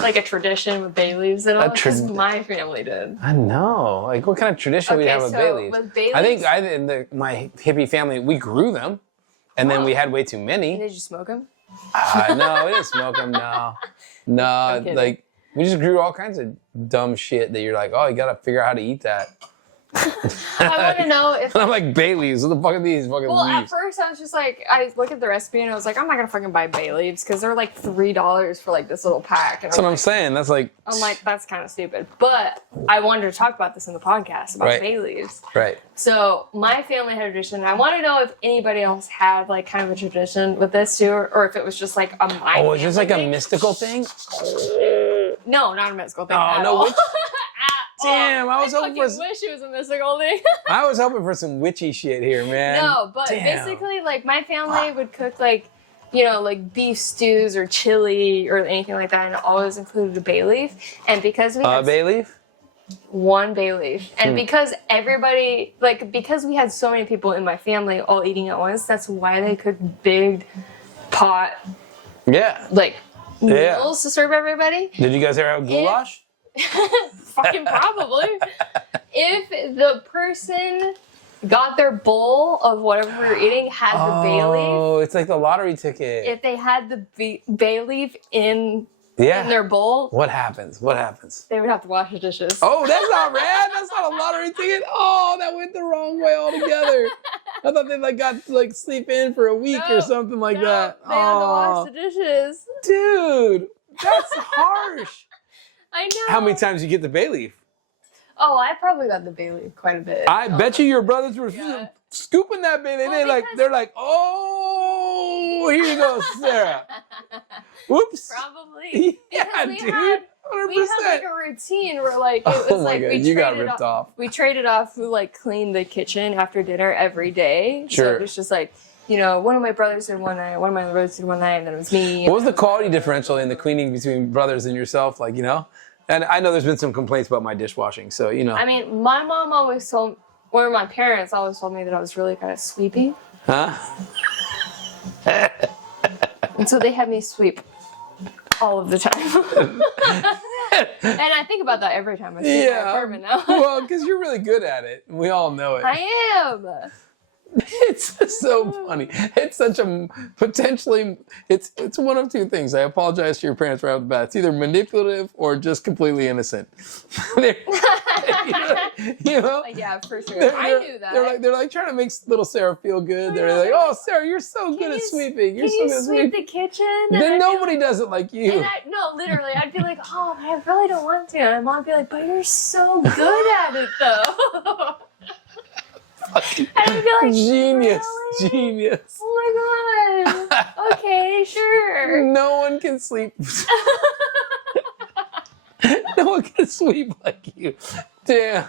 Like a tradition with bay leaves at all? Because my family did. I know. Like, what kind of tradition we have with bay leaves? With bay leaves, I think my hippie family, we grew them, and then we had way too many. Did you smoke them? No, we didn't smoke them. No, kidding. like we just grew all kinds of dumb shit that you're like, oh, you gotta figure out how to eat that. I want to know if. And I'm like, bay leaves. What the fuck are these fucking Well, at leaves? first I was just like, I looked at the recipe and I was like, I'm not gonna fucking buy bay leaves because they're like $3 for like this little pack. And That's what I'm saying. That's like. I'm like, that's kind of stupid. But I wanted to talk about this in the podcast about Right. bay leaves. Right. So my family had a tradition. And I want to know if anybody else had like kind of a tradition with this too, or if it was just like a my Oh, is this like a thing. mystical thing? No, not a mystical thing. Oh, at no, all. which- Damn, I was hoping fucking for. wish it was a mystical thing. I was hoping for some witchy shit here, man. No, but Damn. basically, like my family would cook like, like beef stews or chili or anything like that, and it always included a bay leaf. And because we had Bay leaf? one bay leaf, and because everybody, because we had so many people in my family all eating at once, that's why they cooked big pot Yeah. meals to serve everybody. Did you guys ever have goulash? Fucking probably. If the person got their bowl of whatever we were eating had the bay leaf, Oh, it's like the lottery ticket. if they had the bay leaf in Yeah. in their bowl, What happens? What happens? they would have to wash the dishes. Oh, that's not rad. That's not a lottery ticket. Oh, that went the wrong way altogether. I thought they got to sleep in for a week or something like that. They had to wash the dishes. Dude, that's harsh. I know. How many times you get the bay leaf? Oh, I probably got the bay leaf quite a bit. I bet you your brothers were Yeah. scooping that bay leaf. Well, They're like, oh, here you go, Sarah. Whoops. Probably. Yeah, Because dude. 100%. we had like a routine where it was Oh my like God, we you got traded ripped off. We traded off who cleaned the kitchen after dinner every day. Sure. So it was just one of my brothers did one night, one of my brothers did one night, and then it was me. What was the quality differential in the cleaning between brothers and yourself? And I know there's been some complaints about my dishwashing, so I mean, my mom always told, or my parents always told me that I was really kind of sweepy. Huh? And so they had me sweep all of the time. And I think about that every time I see my apartment now. Well, because you're really good at it. We all know it. I am. It's so funny. It's such a potentially. It's one of two things. I apologize to your parents right off the bat. It's either manipulative or just completely innocent. you know? Yeah, for sure. I knew that. They're like trying to make little Sarah feel good. They're like, oh, Sarah, you're so good at sweeping. You're so good at sweep the kitchen? Then nobody does it like you. No, literally, I'd be like, oh, I really don't want to. And my mom would be like, but you're so good at it, though. And I'd be like, genius, really? Genius. Oh my god. Okay, sure. No one can sleep. No one can sweep like you. Damn.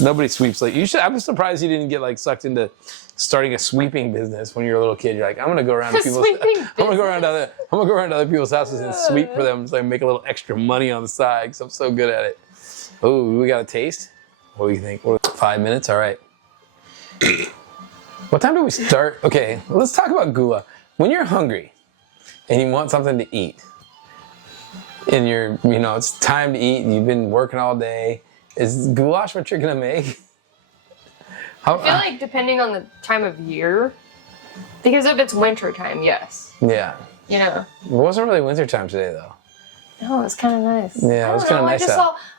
Nobody sweeps like you should. I'm surprised you didn't get like sucked into starting a sweeping business when you're a little kid. You're like, I'm gonna go around to people's. I'm gonna go around to other people's houses and sweep for them, so I can make a little extra money on the side because I'm so good at it. Oh, we got a taste. What do you think? 5 minutes. All right. What time do we start? Okay, let's talk about goulash. When you're hungry and you want something to eat, and it's time to eat, and you've been working all day, is goulash what you're gonna make? I feel like depending on the time of year, because if it's winter time, yes. Yeah. You know. It wasn't really winter time today, though. No, it was kind of nice. Yeah, it was kind of nice.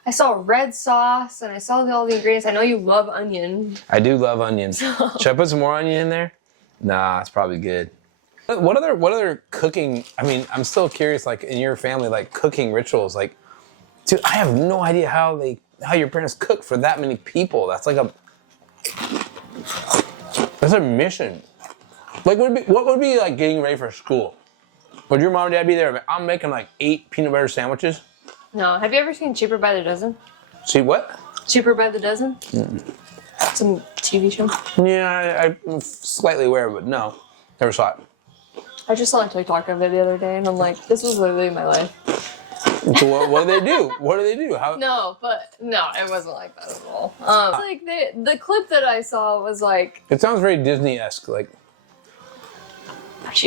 I saw red sauce, and I saw all the ingredients. I know you love onion. I do love onions. Should I put some more onion in there? Nah, it's probably good. What other cooking? I mean, I'm still curious. Like in your family, like cooking rituals. Like, dude, I have no idea how your parents cook for that many people. That's like that's a mission. Like, what would be like getting ready for school? Would your mom and dad be there? I'm making like 8 peanut butter sandwiches. No. Have you ever seen Cheaper by the Dozen? See what? Cheaper by the Dozen? Some TV show. Yeah, I'm slightly aware, but no. Never saw it. I just saw a TikTok of it the other day, and I'm like, this was literally my life. So what do they do? What do they do? How? No, it wasn't like that at all. It's like the clip that I saw was like... It sounds very Disney-esque, like...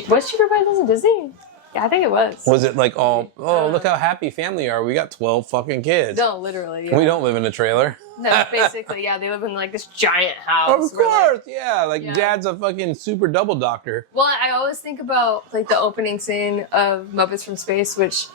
Was Cheaper by the Dozen Disney? Yeah, I think it was. Was it like look how happy family you are. We got 12 fucking kids. No, literally. Yeah. We don't live in a trailer. No, basically, yeah, they live in like this giant house. Of course, yeah. Dad's a fucking super double doctor. Well, I always think about like the opening scene of Muppets from Space, which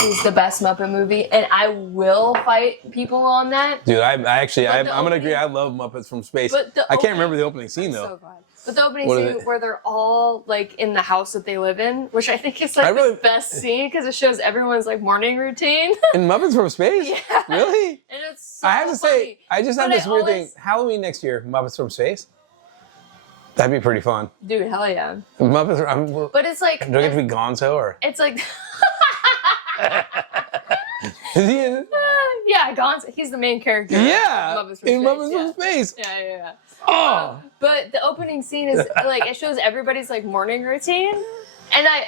is the best Muppet movie, and I will fight people on that. Dude, I'm gonna agree. I love Muppets from Space. I can't remember the opening scene though. So glad. But the opening scene where they're all like in the house that they live in, which I think is like the best scene because it shows everyone's like morning routine. In Muppets from Space? Yeah. Really? And it's so I have to say, I just have this weird thing. Halloween next year, Muppets from Space. That'd be pretty fun. Dude, hell yeah. Muppets. But it's like. Do I get to be Gonzo or? It's like. Is he in? Yeah, Gonzo. He's the main character. Yeah. Muppets from Space. Muppets from Space. Yeah. Oh. But the opening scene is like it shows everybody's like morning routine, and I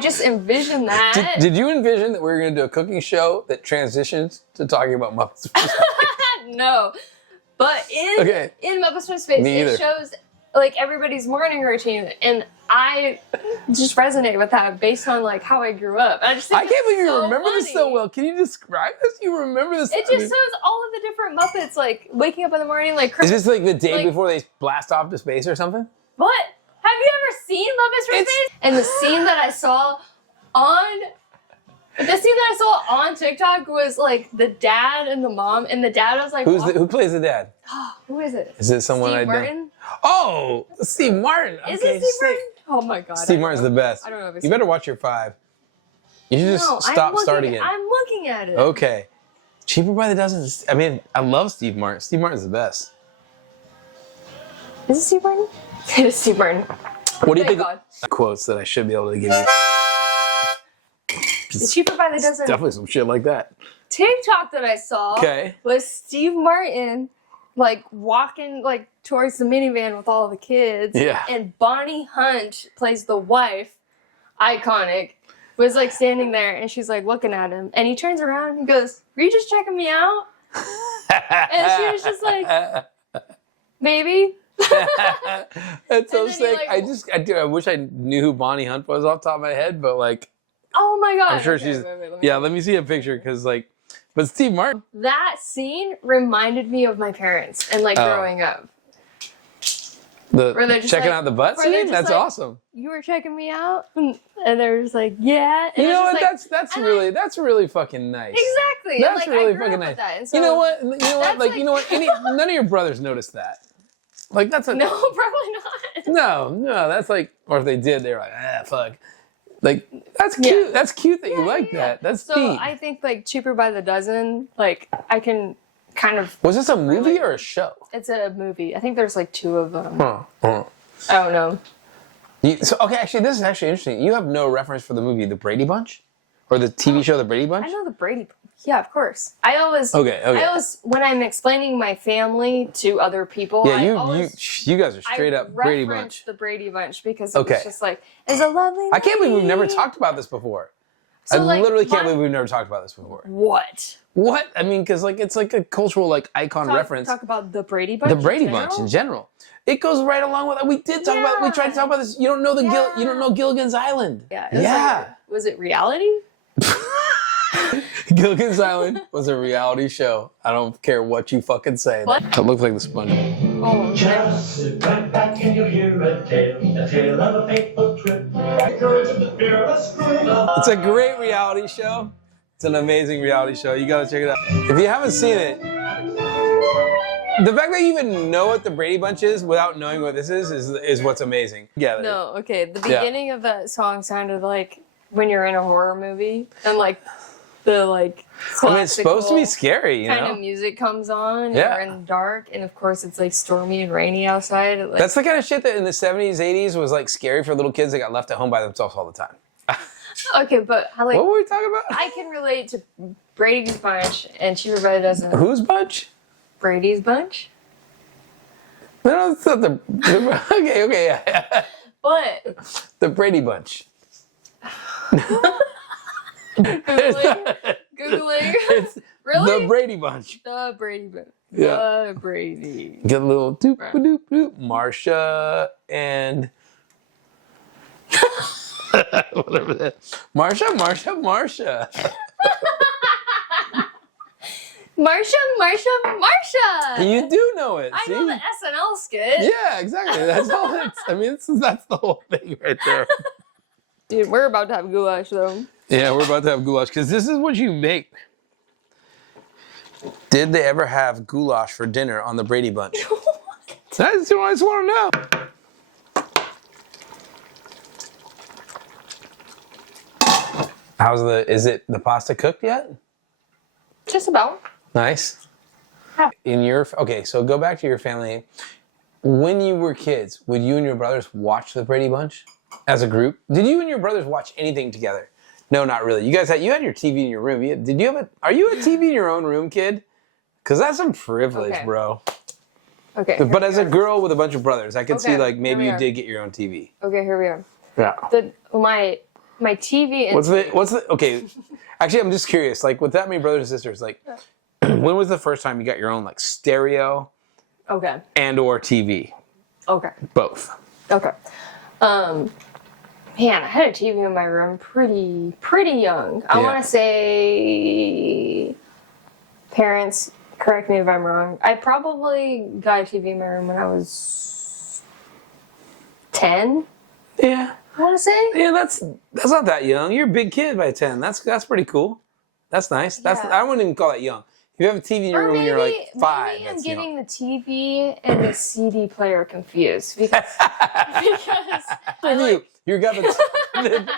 just envision that. Did you envision that we were going to do a cooking show that transitions to talking about Muppets from Space? No, but in Muppets from Space it shows like everybody's morning routine, and I just resonate with that based on like how I grew up. I can't believe you remember this so well. Can you describe this? You remember this? It just shows all of the different Muppets like waking up in the morning like. Is this like the day before they blast off to space or something? What? Have you ever seen Muppets from Space? And the scene that I saw on TikTok was like the dad and the mom, and the dad was like, who plays the dad? Who is it? Is it someone I know? Steve Martin? Oh, Steve Martin. Is it Steve Martin? Oh my god. Steve Martin's the best. I don't know if it's You better watch your 5. You should just starting it. I'm looking at it. Okay. Cheaper by the Dozen. I mean, I love Steve Martin. Steve Martin's the best. Is it Steve Martin? It is Steve Martin. What do you think? Quotes that I should be able to give you. It's Cheaper by the Dozen. Definitely some shit like that. TikTok that I saw was Steve Martin like walking like towards the minivan with all the kids. Yeah. And Bonnie Hunt plays the wife, iconic, was like standing there and she's like looking at him. And he turns around and goes, "Were you just checking me out?" And she was just like, "Maybe." That's so sick. I wish I knew who Bonnie Hunt was off the top of my head, but like Oh my god. I'm sure Okay, she's. wait, Yeah, let me see a picture because like, but Steve Martin. That scene reminded me of my parents and like growing up. The Where they're just checking like- out the butt where they're scene. just That's like, awesome. You were checking me out, and they're just like, yeah. And You know it's what? just like, That's really fucking nice. exactly. And, That's like, I really grew fucking up nice. with that, and so You know what? that's Like you know what? None of your brothers noticed that. Like that's a No, probably not. no. That's like, or if they did, they were like, fuck. Like that's cute. Yeah. That's cute that you Yeah, like yeah. that. That's So neat. I think like Cheaper by the Dozen, like I can kind of. Was this a movie or a show? It's a movie. I think there's like 2 of them. Huh. I don't know. Okay, actually, this is actually interesting. You have no reference for the movie The Brady Bunch, or the TV show The Brady Bunch. I know the Brady. Yeah, of course. I always. Okay. I always, when I'm explaining my family to other people. Yeah, I you guys are straight up Brady reference Bunch. the Brady Bunch because it was just like it's a lovely. I can't believe we've never night. talked about this before. So, I like, literally can't believe we've never talked about this before. What? What? I mean, because like it's like a cultural like icon reference. Talk about the Brady Bunch. The Brady Bunch in general. It goes right along with. We did talk about. We tried to talk about this. You don't know You don't know Gilligan's Island. Yeah. It was like, was it reality? Gilligan's Island was a reality show. I don't care what you fucking say. What? It looks like the SpongeBob. Oh, Just sit right back and you'll hear a tale of a fateful trip. The courage of the fearless crew. It's a great reality show. It's an amazing reality show. You gotta check it out. If you haven't seen it, the fact that you even know what the Brady Bunch is without knowing what this is what's amazing. Yeah. No, okay. The beginning of that song sounded like when you're in a horror movie and like the like I mean, it's supposed to be scary, you kind know? of music comes on and Yeah. you're in the dark and of course it's like stormy and rainy outside. Like, That's the kind of shit that in the 70s, 80s was like scary for little kids that got left at home by themselves all the time. okay, but how like What were we talking about? I can relate to Brady's Bunch and Cheaper by the Dozen. Whose bunch? Brady's Bunch? No, it's not the okay, yeah. But The Brady Bunch. Googling. It's Really? the Brady Bunch. The Brady Bunch. Yeah. The Brady. Get a little doop doop doop. Marsha and whatever that. Marsha. Marsha. You do know it. I see? know the SNL skit. Yeah, exactly. That's all. That's the whole thing right there. Dude, we're about to have goulash though. Yeah, we're about to have goulash because this is what you make. Did they ever have goulash for dinner on the Brady Bunch? I just want to know. Is it the pasta cooked yet? Just about. Nice. Okay, so go back to your family. When you were kids, would you and your brothers watch the Brady Bunch as a group? Did you and your brothers watch anything together? No, not really. You had your TV in your room. Are you a TV in your own room, kid? Because that's some privilege, Okay. bro. Okay. But as a girl with a bunch of brothers, I could see Okay, like maybe here we you are. did get your own TV. Okay, here we are. Yeah. My TV and Okay. Actually, I'm just curious. Like with that many brothers and sisters, like when was the first time you got your own like stereo okay. and or TV? Okay. Both. Okay. Man, I had a TV in my room pretty young. I Yeah. want to say, parents, correct me if I'm wrong. I probably got a TV in my room when I was 10. Yeah. I want to say. Yeah, that's not that young. You're a big kid by 10. That's pretty cool. That's nice. Yeah. I wouldn't even call that young. If you have a TV in your room when you're like 5. Maybe I'm that's getting young. the TV and the CD player confused because I like, You got the.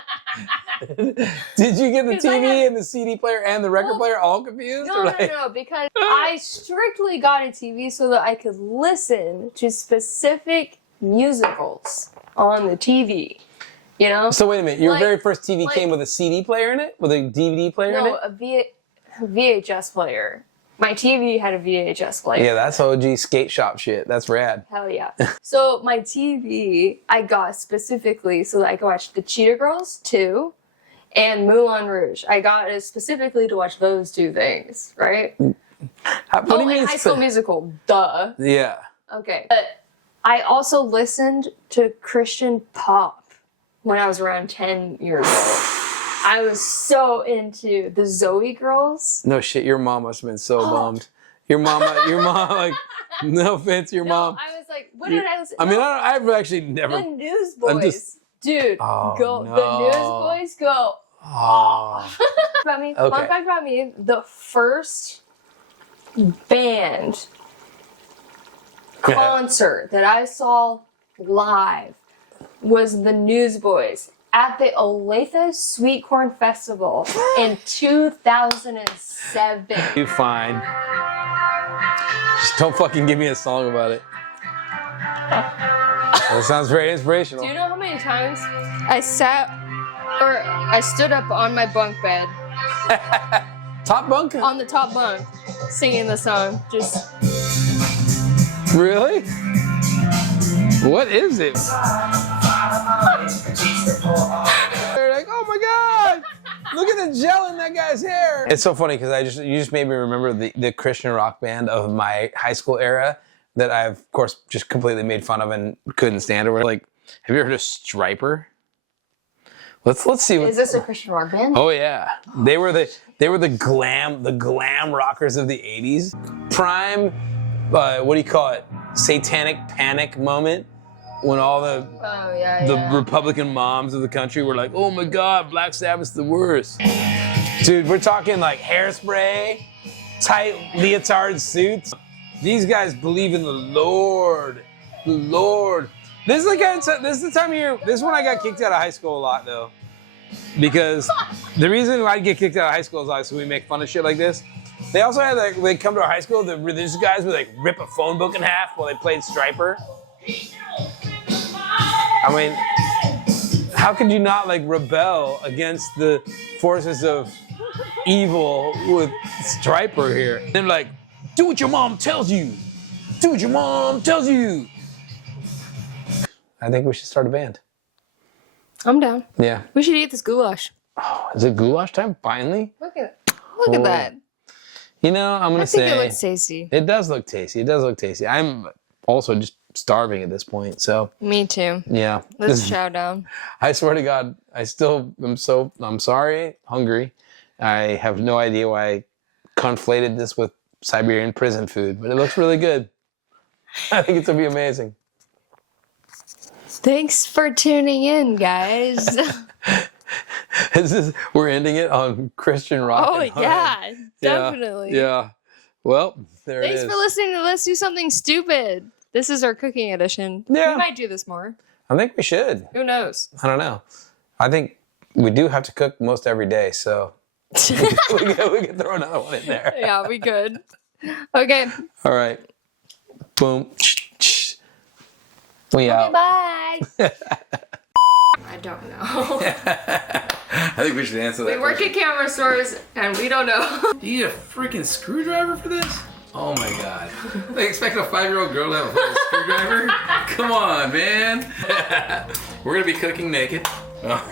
Did you get the 'Cause I TV have- and the CD player and the record player all confused? No, Or no, like- no, because I strictly got a TV so that I could listen to specific musicals on the TV. You know? So wait a minute. Your Like- very first TV like- came with a CD player in it, with a DVD player in No, it. a VHS player. My TV had a VHS player. Yeah, that's OG skate shop shit. That's rad. Hell yeah. So my TV I got specifically so that I could watch the Cheetah Girls 2 and Moulin Rouge. I got it specifically to watch those 2 things, right? What do you Oh, mean? and High School Musical, duh. Yeah. Okay. But I also listened to Christian pop when I was around 10 years old. I was so into the Zoe girls. No shit, your mom must have been so bummed. Your mom, like, no offense, your mom. I was like, what did I listen? I mean, I've actually never. The Newsboys, dude. Oh, go. no. The Newsboys go. Oh. About me. Okay. Fun fact about me: the first band concert that I saw live was the Newsboys at the Olathe Sweet Corn Festival in 2007. You fine. Just don't fucking give me a song about it. That sounds very inspirational. Do you know how many times I stood up on my bunk bed, Top bunk? on the top bunk, singing the song? Just Really? What is it? They're like, oh my god! Look at the gel in that guy's hair. It's so funny because you just made me remember the Christian rock band of my high school era that I've of course just completely made fun of and couldn't stand or whatever. Like, have you ever heard of Striper? Let's see what. is this a Christian rock band? Oh yeah, they were the glam rockers of the '80s. Prime, what do you call it? Satanic panic moment when all the Republican moms of the country were like, "Oh my God, Black Sabbath's the worst." Dude, we're talking like Hairspray, tight leotard suits. These guys believe in the Lord. The Lord. This is the time of year. This is when I got kicked out of high school a lot, though, because the reason why I get kicked out of high school is obviously we make fun of shit like this. They also had like they come to our high school. The religious guys would like rip a phone book in half while they played Striper. I mean, how could you not like rebel against the forces of evil with Striper here? They're like, do what your mom tells you. Do what your mom tells you. I think we should start a band. I'm down. Yeah. We should eat this goulash. Oh, is it goulash time? Finally? Look at that. You know, I'm gonna I say think it looks tasty. it does look tasty. It does look tasty. I'm also just starving at this point, so Me too. yeah. Let's chow down. I swear to God, I'm sorry, hungry. I have no idea why I conflated this with Siberian prison food, but it looks really good. I think it's gonna be amazing. Thanks for tuning in, guys. We're ending it on Christian rock. Oh, yeah, definitely. Yeah. Well, there it is. Thanks for listening to Let's Do Something Stupid. This is our cooking edition. Yeah. We might do this more. I think we should. Who knows? I don't know. I think we do have to cook most every day, so we can throw another one in there. Yeah, we could. Okay. All right. Boom. We out. Bye. I don't know. I think we should answer that. We work at camera stores and we don't know. You need a freaking screwdriver for this? Oh my God. They expect a 5-year-old girl to have a fucking screwdriver? Come on, man. We're gonna be cooking naked. Oh.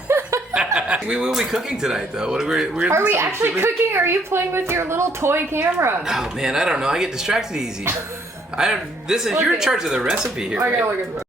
We will be cooking tonight, though. Are we actually cooking or are you playing with your little toy camera? Oh man, I don't know. I get distracted easy. You're in charge of the recipe here. I gotta right? look at